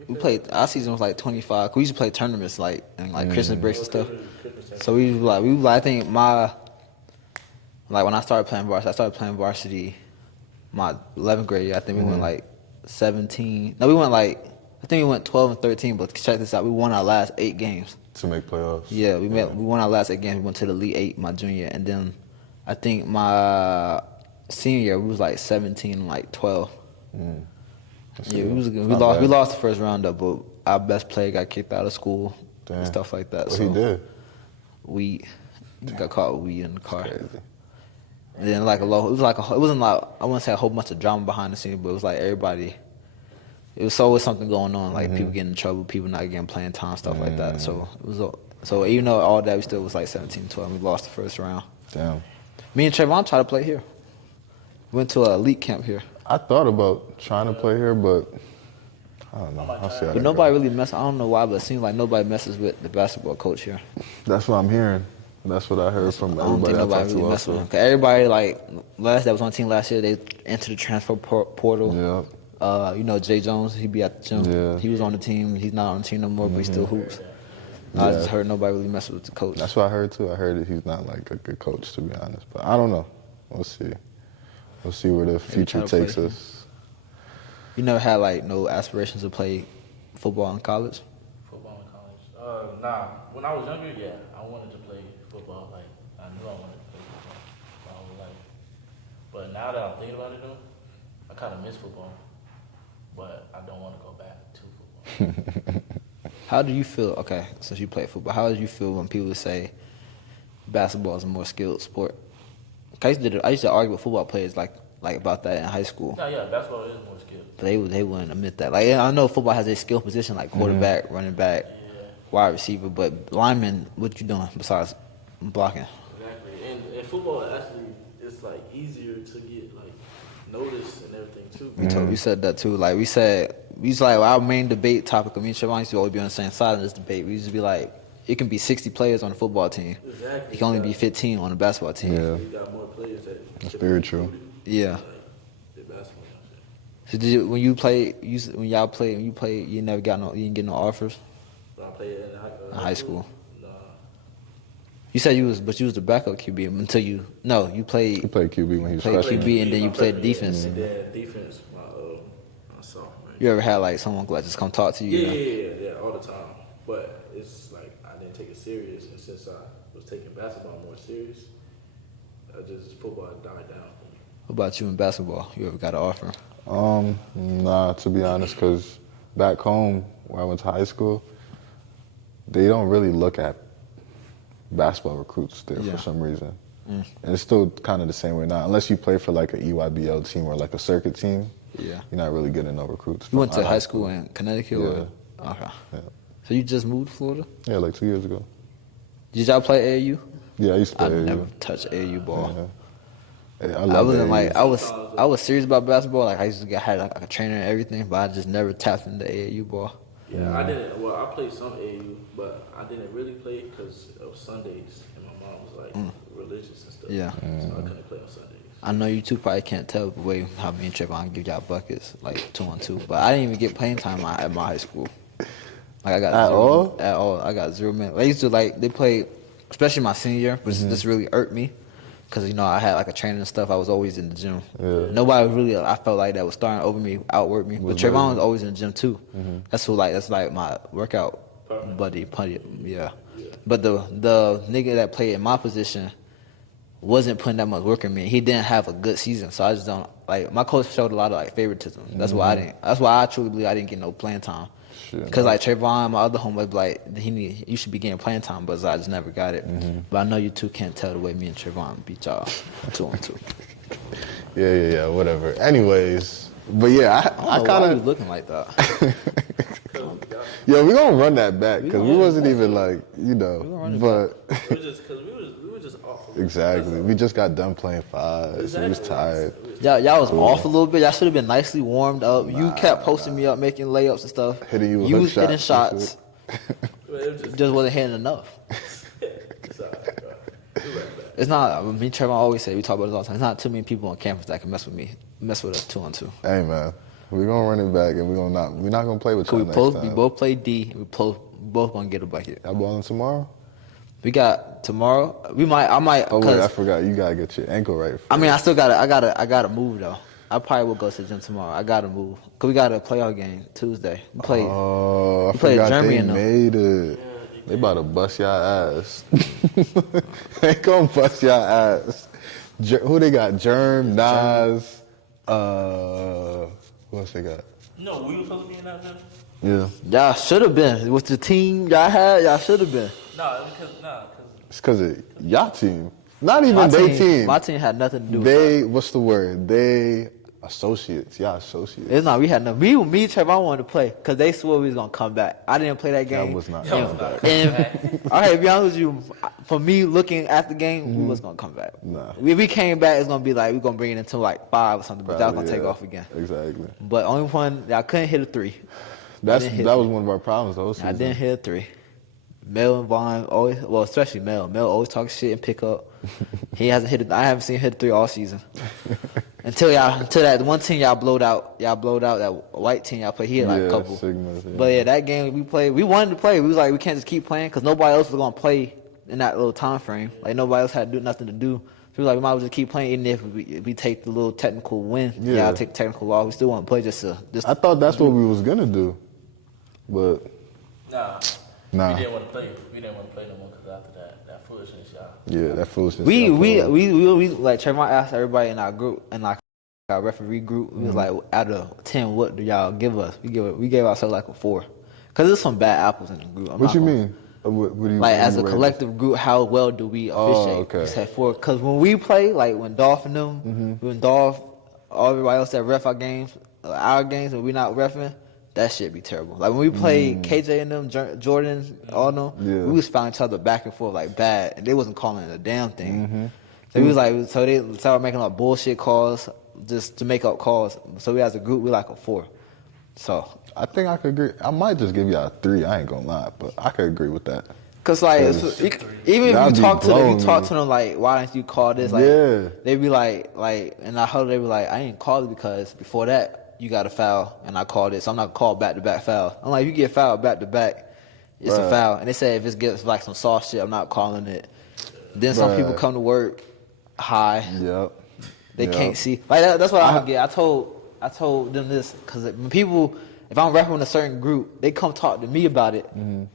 We played. Our season was like 25. We used to play tournaments like and like Christmas breaks and stuff. So we was like I think when I started playing varsity my 11th grade year. I think we went like 17. No, we went like I think we went 12 and 13. But check this out, we won our last 8 games. To make playoffs. Yeah, we won our last 8 games. We went to the Elite 8 my junior year, and then I think my senior year we was like 17 and like 12. Yeah, we lost the first round up, but our best player got kicked out of school and stuff like that. What so he did? We got caught with weed in the car. Crazy. And then it wasn't like I wouldn't say a whole bunch of drama behind the scenes, but it was like everybody. It was always something going on, like people getting in trouble, people not getting playing time, stuff like that. So it was so even though all that, we still was like 17-12. We lost the first round. Damn. Me and Trayvon tried to play here. Went to an elite camp here. I thought about trying to play here, but I don't know. I'll see how But that nobody goes. really I don't know why, but it seems like nobody messes with the basketball coach here. That's what I'm hearing. That's what I heard from I don't everybody think I nobody talked really to messes with also. him. 'Cause everybody that was on the team last year, they entered the transfer portal. Yeah. You know Jay Jones, he be at the gym. Yeah. He was on the team. He's not on the team no more, but he still hoops. I just heard nobody really messes with the coach. That's what I heard too. I heard that he's not like a good coach, to be honest. But I don't know. We'll see. We'll see where the future try to takes play. us. You never had no aspirations to play football in college? Football in college? Nah. When I was younger, yeah, I wanted to play football. Like I knew I wanted to play football. I was like, but now that I'm thinking about it though, I kind of miss football. But I don't want to go back to football. How do you feel? Okay, since you play football, how do you feel when people say basketball is a more skilled sport? 'Cause I used to argue with football players like about that in high school. Nah, yeah, basketball is more skilled. But they wouldn't admit that. Like I know football has a skill position like quarterback, running back, wide receiver, but lineman, what you doing besides blocking? Exactly. And football actually is like easier to get like notice and everything too. We said that too. Like we used to like our main debate topic of me and Siobhan used to always be on the same side in this debate. We used to be like, it can be 60 players on a football team. Exactly. It can only be 15 on a basketball team. Yeah. You got more players that. That's very true. Yeah. Like, the basketball. So did you when you played you never got no you didn't get no offers When I played in in high school? Nah. You said you was the backup QB until you played. He played QB when he was Played freshman. QB and then you I played defense. And then defense, my sophomore. You ever had like someone like just come talk to you? Yeah, all the time. But it's like I didn't take it serious, and since I was taking basketball more serious, football died down for me. What about you in basketball? You ever got an offer? Nah, to be honest, because back home where I went to high school, they don't really look at basketball recruits there for some reason. And it's still kind of the same way now. Unless you play for like a EYBL team or like a circuit team, you're not really getting no recruits. You went to high school in Connecticut? Yeah. Okay. Yeah. So you just moved to Florida? Yeah, like 2 years ago. Did y'all play AAU? Yeah, I used to play I AAU. never touched AAU ball. Yeah. Hey, I I love wasn't AAU. like I was serious about basketball. Like I used to had like a trainer and everything, but I just never tapped into AAU ball. Yeah, I didn't. Well, I played some AAU, but I didn't really play because of Sundays, and my mom was like religious and stuff. Yeah. So I couldn't play on Sundays. I know you two probably can't tell the way how me and Trayvon give y'all buckets like 2-on-2, but I didn't even get playing time at my high school. Like I got At zero, all? At all. I got 0 minutes. They used to they played, especially my senior year, which this really irked me. Because, I had like a trainer and stuff. I was always in the gym. Yeah. Nobody really, I felt like that was starting over me, outwork me. But Trayvon was always in the gym too. That's like my workout buddy. Yeah. But the nigga that played in my position wasn't putting that much work in me. He didn't have a good season. So I just don't, my coach showed a lot of favoritism. That's why I truly believe I didn't get no playing time. Because Trayvon, my other homeboy, you should be getting playing time, but I just never got it. But I know you two can't tell the way me and Trayvon beat y'all 2-on-2. Yeah, whatever. Anyways, but yeah, I kind of looking like that. Yeah, we're gonna run that back because we wasn't even but It was just because we were just off. exactly. We just got done playing five, so we was tired. Y'all was off a little bit. Y'all should have been nicely warmed up. You kept posting me up, making layups and stuff. Hitting you with was hook hitting shots shots. Just wasn't hitting enough. It's not. Me and Trevor always say, we talk about it all the time. It's not too many people on campus that can mess with us 2-on-2. Hey man, we're gonna run it back and we're not gonna play with y'all next time. We both play D. We both gonna get a bucket. Y'all balling tomorrow? We got tomorrow. I might. Oh wait, I forgot. You gotta get your ankle right. I mean, I still I gotta move though. I probably will go to the gym tomorrow. I gotta move because we got a playoff game Tuesday. We played. I played forgot Germany they in them. made it. They about to bust y'all ass. They gonna bust y'all ass. Who they got? Germ, Nas. Who else they got? No, we were supposed to be in that gym. Yeah. Y'all should have been with the team y'all had. Y'all should have been. It's because of y'all team. Not even their team. My team had nothing to do with They, what's the word? They associates. Y'all associates. It's not. We had no. Me and Trayvon wanted to play because they swore we was gonna come back. I didn't play that game. That was not. And all right, to be honest with you, for me looking at the game, we was gonna come back. Nah. If we came back, it's gonna be like we're gonna bring it into like 5 or something, but y'all gonna take off again. Exactly. But only one y'all couldn't hit a 3. That was one of our problems though. I didn't hit a 3. Mel and Vaughn always, well, especially Mel. Mel always talks shit and pick up. He hasn't hit it. I haven't seen him hit a 3 all season. Until that one team y'all blowed out that white team y'all played. He had like a couple. Sigmas, yeah. But yeah, that game we played. We wanted to play. We was like, we can't just keep playing because nobody else was gonna play in that little time frame. Like nobody else had nothing to do. So we was like, we might as well just keep playing, even if we take the little technical win. Yeah, I'll take the technical loss. We still want to play just. I thought that's what we was gonna do, but nah. We didn't want to play. We didn't want to play no more because after that foolishness, y'all. Yeah, that foolishness. We like Trayvon asked everybody in our group and like our referee group. We was like, out of 10, what do y'all give us? We gave ourselves like a 4, cause there's some bad apples in the group. What you mean? What do you like mean as a collective group, how well do we officiate? Okay. We said 4, cause when we play, like when Dolph and them, when Dolph, all everybody else that ref our games, when we not reffing. That shit be terrible. Like when we played KJ and them, Jordan, all them, we was finding each other back and forth like bad, and they wasn't calling it a damn thing. So we was like, so they started making like bullshit calls just to make up calls. So we as a group, we like a 4. So I think I could agree. I might just give y'all a 3. I ain't gonna lie, but I could agree with that. Cause like even if you talk to them, like, why didn't you call this? Like, they be like, and I heard they be like, I didn't call it because before that you got a foul and I called it, so I'm not gonna call back-to-back foul. I'm like, if you get fouled back-to-back, it's a foul. And they said if it gets like some soft shit, I'm not calling it. Then some people come to work high. They can't see. Like that's what I don't get. I told them this because when people, if I'm repping a certain group, they come talk to me about it.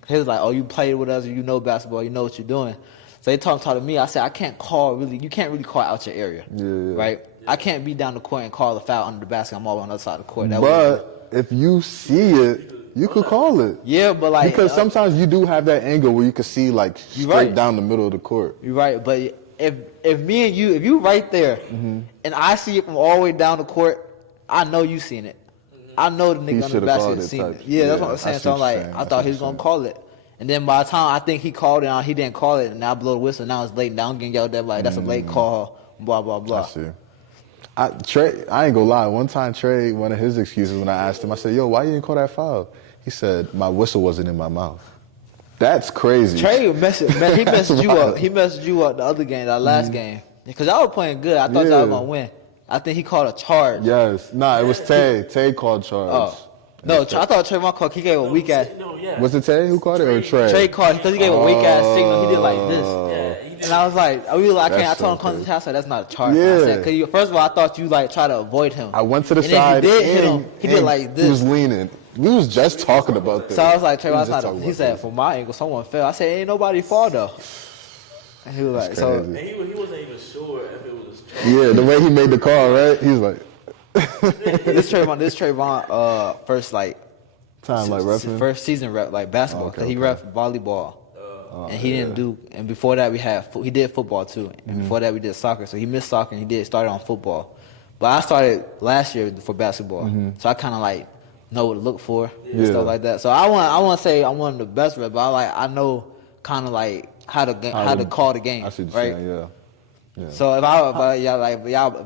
He was like, oh, you played with us, you know basketball, you know what you're doing. So they talk to me. I said, I can't call you can't really call out your area, right? I can't be down the court and call a foul under the basket. I'm all on the other side of the court. But if you see it, you could call it. Yeah, but like because sometimes you do have that angle where you can see like straight down the middle of the court. You're right, but if me and you, if you right there, and I see it from all the way down the court, I know you seen it. I know the nigga under the basket seen it. Yeah, that's what I'm saying. So I'm like, I thought he was gonna call it, and then by the time I think he called it, he didn't call it, and now I blow the whistle. Now it's late. Now I'm getting yelled at like that's a late call. Blah blah blah. I see. Trey, I ain't gonna lie. One time, Trey, one of his excuses when I asked him, I said, "Yo, why you didn't call that foul?" He said, "My whistle wasn't in my mouth." That's crazy. Trey he messed you up. He messed you up the other game, that last game, because y'all were playing good. I thought y'all were gonna win. I think he called a charge. Yes. Nah, it was Tay. Tay called charge. Oh. No, I thought Trayvon called. He gave a weak ass. Was it Tay who called it or Trey? Trey called because he gave a weak ass signal. He did like this. And I was like, I can't. I told him come to the house. That's not a charge. Yeah. I said, cause first of all, I thought you like try to avoid him. I went to the side. And if you did hit him, he did like this. He was leaning. We was just talking about this. So I was like, Trayvon's not. He said, from my angle, someone fell. I said, ain't nobody fall though. And he was like, so. And he wasn't even sure if it was. Yeah, the way he made the call, right? He was like. This Trayvon, first like. Time like repping? First season rep like basketball because he rep volleyball. And he didn't do, and before that he did football too. And before that we did soccer. So he missed soccer and he started on football. But I started last year for basketball. So I kind of like know what to look for and stuff like that. So I want to say I'm one of the best reps, but I know kind of like how to call the game. I see what right? you're saying, yeah. So if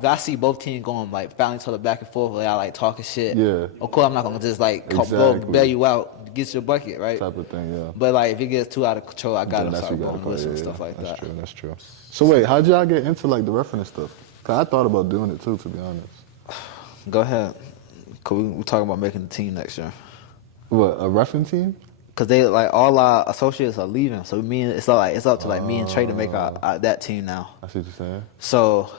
I see both teams going like fouling each other back and forth, y'all like talking shit. Of course I'm not gonna just like bail you out, get your bucket, right? Type of thing, yeah. But like if it gets too out of control, I gotta start blowing whistles and stuff like that. That's true. So wait, how'd y'all get into like the reference stuff? Cause I thought about doing it too, to be honest. Go ahead. Cause we talking about making the team next year. What, a reference team? Cause they like all our associates are leaving, so it's up to like me and Trey to make that team now. I see what you're saying. So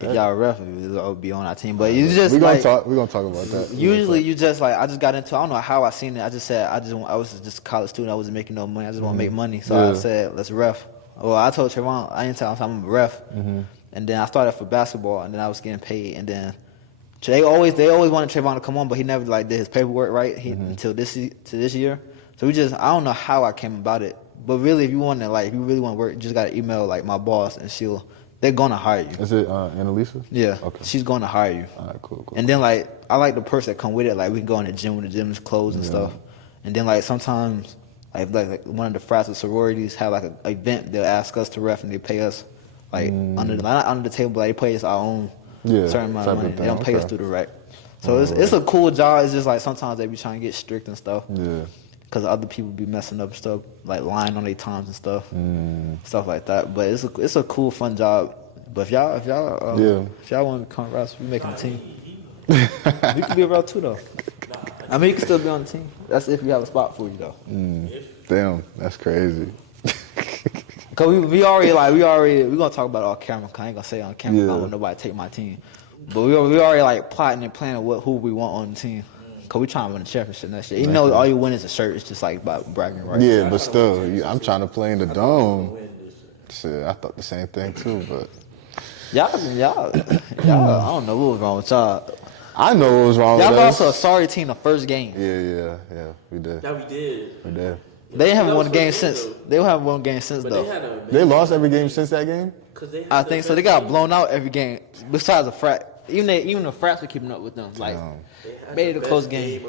if y'all ref, it'll be on our team. But you just we're gonna talk about that. Usually you just like I just got into. I don't know how I seen it. I just said I was just a college student. I wasn't making no money. I just want to make money. So I said let's ref. Well, I told Trayvon I didn't tell him I'm a ref. And then I started for basketball, and then I was getting paid, and then. They always wanted Trayvon to come on, but he never like did his paperwork right until this year. So I don't know how I came about it, but really, if you really want to work, you just gotta email like my boss, and they're gonna hire you. Is it Annalisa? Yeah. Okay. She's gonna hire you. All right, cool. And then like I like the person that come with it. Like we can go in the gym when the gym is closed and stuff. And then like sometimes like one of the frats or sororities have like an event. They'll ask us to ref and they pay us like not under the table. Like they pay us our own certain amount of money. They don't pay us through the rec. So it's a cool job. It's just like sometimes they be trying to get strict and stuff. Yeah. Because other people be messing up stuff, like lying on their times and stuff, stuff like that. But it's a cool, fun job. But if y'all want to become refs, we making a team. You can be a ref too, though. I mean, you can still be on the team. That's if you have a spot for you, though. Damn, that's crazy. Cause we gonna talk about it off camera. Cause I ain't gonna say it on camera. I don't want nobody to take my team. But we already like plotting and planning who we want on the team. Cause we trying to win the championship next year. Even though all you win is a shirt, it's just like about bragging rights. Yeah, but still, I'm trying to play in the dome. Shit, I thought the same thing too, but y'all, I don't know what was wrong with y'all. I know what was wrong with us. Y'all lost to a sorry team the first game. Yeah, we did. Yeah, we did. We did. They haven't won a game since. They haven't won a game since though. They lost every game since that game? I think so. They got blown out every game. Besides the frat. Even the frats were keeping up with them. Like, made it a close game.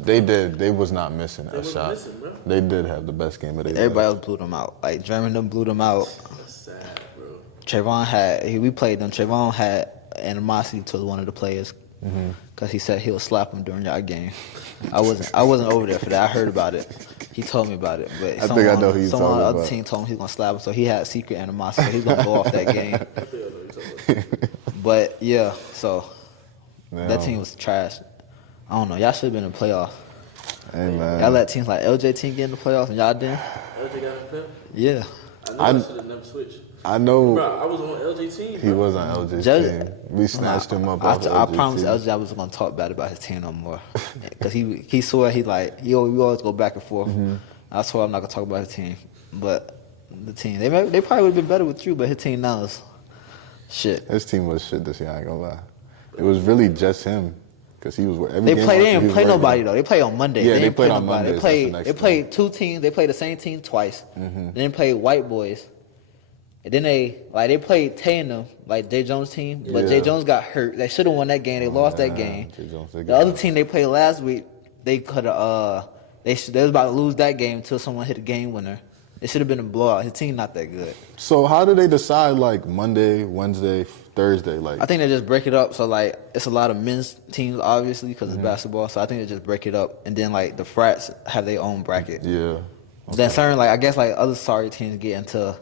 They did. They was not missing a shot. They did have the best game of their life. Everybody else blew them out. Like, German blew them out. That's sad, bro. Trayvon we played them. Trayvon had animosity to one of the players because he said he'll slap him during our game. I wasn't over there for that. I heard about it. He told me about it, but I think I know who you're someone on the talking other about. team told him he was gonna slap him, so he had secret animosity. So he's gonna go off that game. But yeah, so that team was trash. I don't know. Y'all should have been in the playoffs. Hey man, Y'all let teams like LJ team get in the playoffs, and y'all didn't. LJ got in the playoffs? Yeah. I know I should have never switched. I know. Bro, I was on LJ team. He was on LJ's team. We snatched him up off I LJ's promised team. LJ I wasn't gonna talk bad about his team no more, because he swore we always go back and forth. I swore I'm not gonna talk about his team, but the team they probably would have been better with you, but his team now is shit. His team was shit this year. I ain't gonna lie. It was really just him, because he was. They didn't play nobody though. They played on Monday. Yeah, they played on Monday. They played two teams. They played the same team twice. Then they played white boys. And then they played Tay and them, like Jay Jones' team, but Jay Jones got hurt. They should have won that game. They lost that game. The other team they played last week, they could have they was about to lose that game until someone hit a game winner. It should have been a blowout. His team not that good. So how do they decide like Monday, Wednesday, Thursday? Like I think they just break it up. So like it's a lot of men's teams obviously because it's basketball. So I think they just break it up, and then like the frats have their own bracket. yeah. Okay. Then certain I guess other sorry teams get into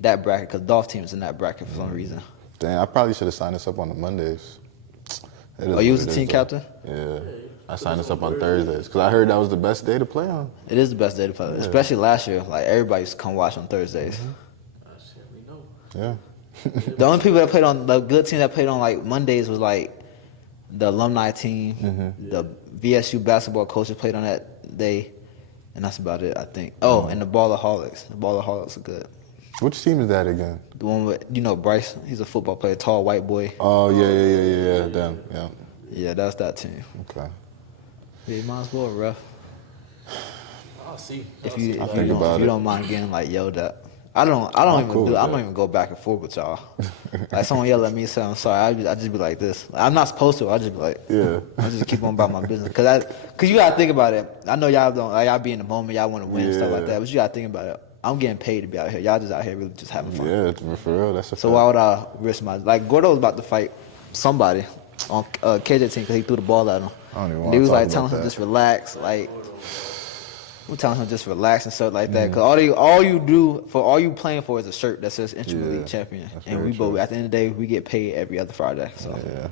that bracket because Dolph team is in that bracket for some reason. Dang, I probably should have signed us up on the Mondays. Oh, you was the team captain? Yeah. I signed us up on Thursdays because I heard that was the best day to play on. It is the best day to play, especially last year. Like everybody used to come watch on Thursdays. Yeah. The only people that played on the good team that played on like Mondays was like the alumni team, the VSU basketball coaches played on that day, and that's about it. I think. Oh, and the Ballaholics. The Ballaholics are good. Which team is that again? The one with Bryce. He's a football player, tall white boy. Oh yeah. Them. Yeah. Yeah, that's that team. Okay. Yeah, you might as well, ref. I'll see. If you think about it. don't mind getting like yelled at. I don't even go back and forth with y'all. Like someone yell at me, say I'm sorry. I just be like this. I'm not supposed to. I just be like, Yeah. I just keep on about my business. Cause you gotta think about it. I know y'all don't. Y'all be in the moment. Y'all want to win and stuff like that. But you gotta think about it. I'm getting paid to be out here. Y'all just out here really just having fun. Yeah, for real. That's a So fact. why would I risk my Gordo was about to fight somebody on KJ team because he threw the ball at him. I don't even And wanna they was talk like about telling him that. just relax, like we're telling him just relax and stuff like that. Cause all you playing for is a shirt that says Intramural League Champion, that's and very we both true. at the end of the day we get paid every other Friday. So Yeah.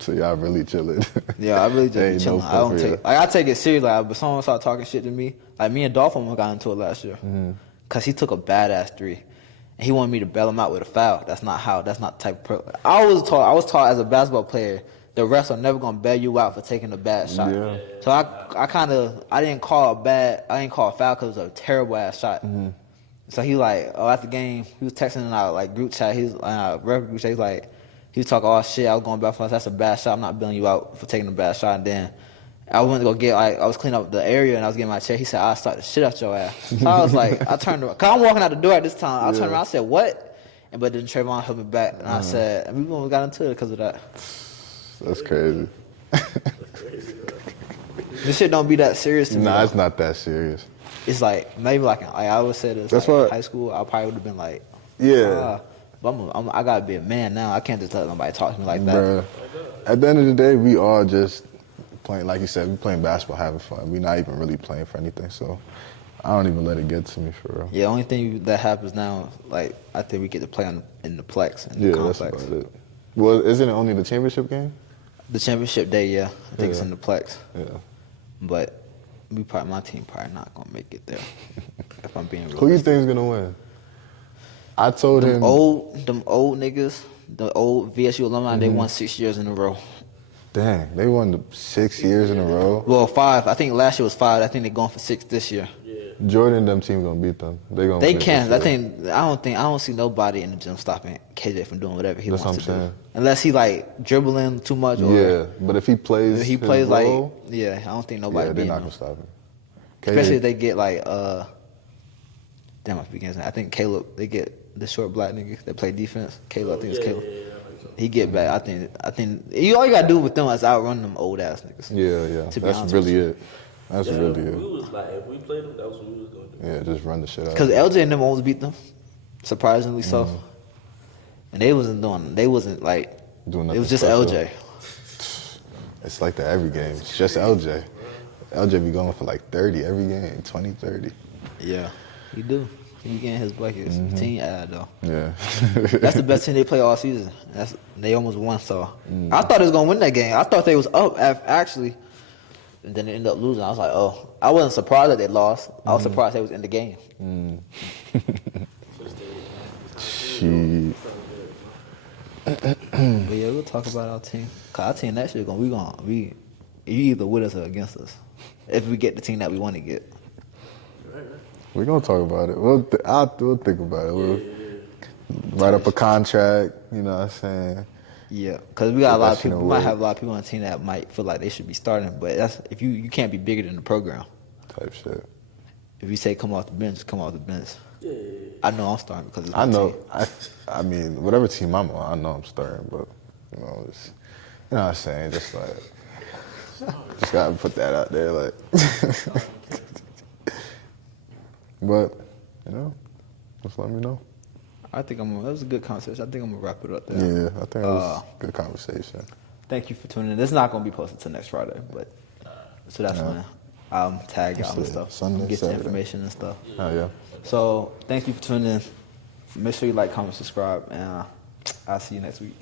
So y'all really chilling. yeah, I really just Ain't be no chilling. I don't for take real. I take it serious. Like, but someone start talking shit to me. Like me and Dolph almost got into it last year, cause he took a badass three, and he wanted me to bail him out with a foul. That's not the type of pro. I was taught as a basketball player, the refs are never gonna bail you out for taking a bad shot. Yeah. So I didn't call a foul because it was a terrible ass shot. So he after the game, he was texting in our group chat. He's ref group chat. He was talking all shit. I was going back for us. That's a bad shot. I'm not bailing you out for taking a bad shot. And then I went to go get I was cleaning up the area and I was getting my check. He said I'll start the shit out your ass. So I was I turned around. Cause I'm walking out the door at this time. I turned around. I said what? But then Trayvon held me back and I said and we got into it because of that. That's crazy. This shit don't be that serious to me. Nah, though. it's not that serious. It's maybe I always said this. That's in what- high school I probably would have been Yeah. but I gotta be a man now. I can't just let nobody talk to me like that. Bruh. At the end of the day, we all just playing, like you said, we playing basketball, having fun. We're not even really playing for anything, so I don't even let it get to me for real. Yeah, only thing that happens now, I think we get to play in the Plex, in the Yeah, complex. that's about it. Well, isn't it only the championship game? The championship day, yeah. I think it's Yeah. in the Plex. Yeah. But my team probably not gonna make it there. If I'm being real. Who you think's gonna win? I told him. Them old niggas, the old VSU alumni, they won 6 years in a row. Dang, they won the 6 years in a row. Well, 5. I think last year was 5. I think they're going for 6 this year. Jordan and them team gonna beat them. They gonna. They win can. for I sure. don't see nobody in the gym stopping KJ from doing whatever he That's wants what to I'm do. saying. Unless he dribbling too much. Or Yeah, but if he plays, if he his plays role, I don't think nobody. yeah, they're beating not him. gonna stop him. Especially if they get damn, I forget his name. I think Caleb. They get the short black nigga that play defense. Caleb, I think it's Caleb. He get back. I think all you gotta do with them is outrun them old ass niggas. Yeah. To be That's honest really with it. That's Yeah, really we it. was if we played them, that was what we was gonna do. Yeah, just run the shit out. Because LJ and them always beat them, surprisingly so. And they wasn't Doing it nothing was just special. LJ. It's like that every game. It's just LJ. LJ be going for like 30 every game, 20, 30. Yeah, he do. He getting his buckets. Team ad though. Yeah. That's the best team they play all season. They almost won. So I thought they was gonna win that game. I thought they was up actually, and then they ended up losing. I was like, oh, I wasn't surprised that they lost. I was surprised they was in the game. Shit. But yeah, we'll talk about our team. Cause our team next year you either with us or against us. If we get the team that we want to get. We're gonna talk about it. We'll think about it. We'll write up a contract. You know what I'm saying? Yeah, because we got a lot of people. We might have a lot of people on the team that might feel like they should be starting, but that's if you can't be bigger than the program. Type shit. If you say come off the bench, just come off the bench. Yeah. I know I'm starting because it's my I know. team. I mean, whatever team I'm on, I know I'm starting. But you know, you know what I'm saying? Just gotta put that out there, like. But you know, just let me know. I think that was a good conversation. I think I'm gonna wrap it up there. Yeah, I think it was a good conversation. Thank you for tuning in. This is not gonna be posted till next Friday, but so that's when I'll tag y'all and stuff. Sunday, get Saturday. the information and stuff. Oh yeah. So thank you for tuning in. Make sure you like, comment, subscribe, and I'll see you next week.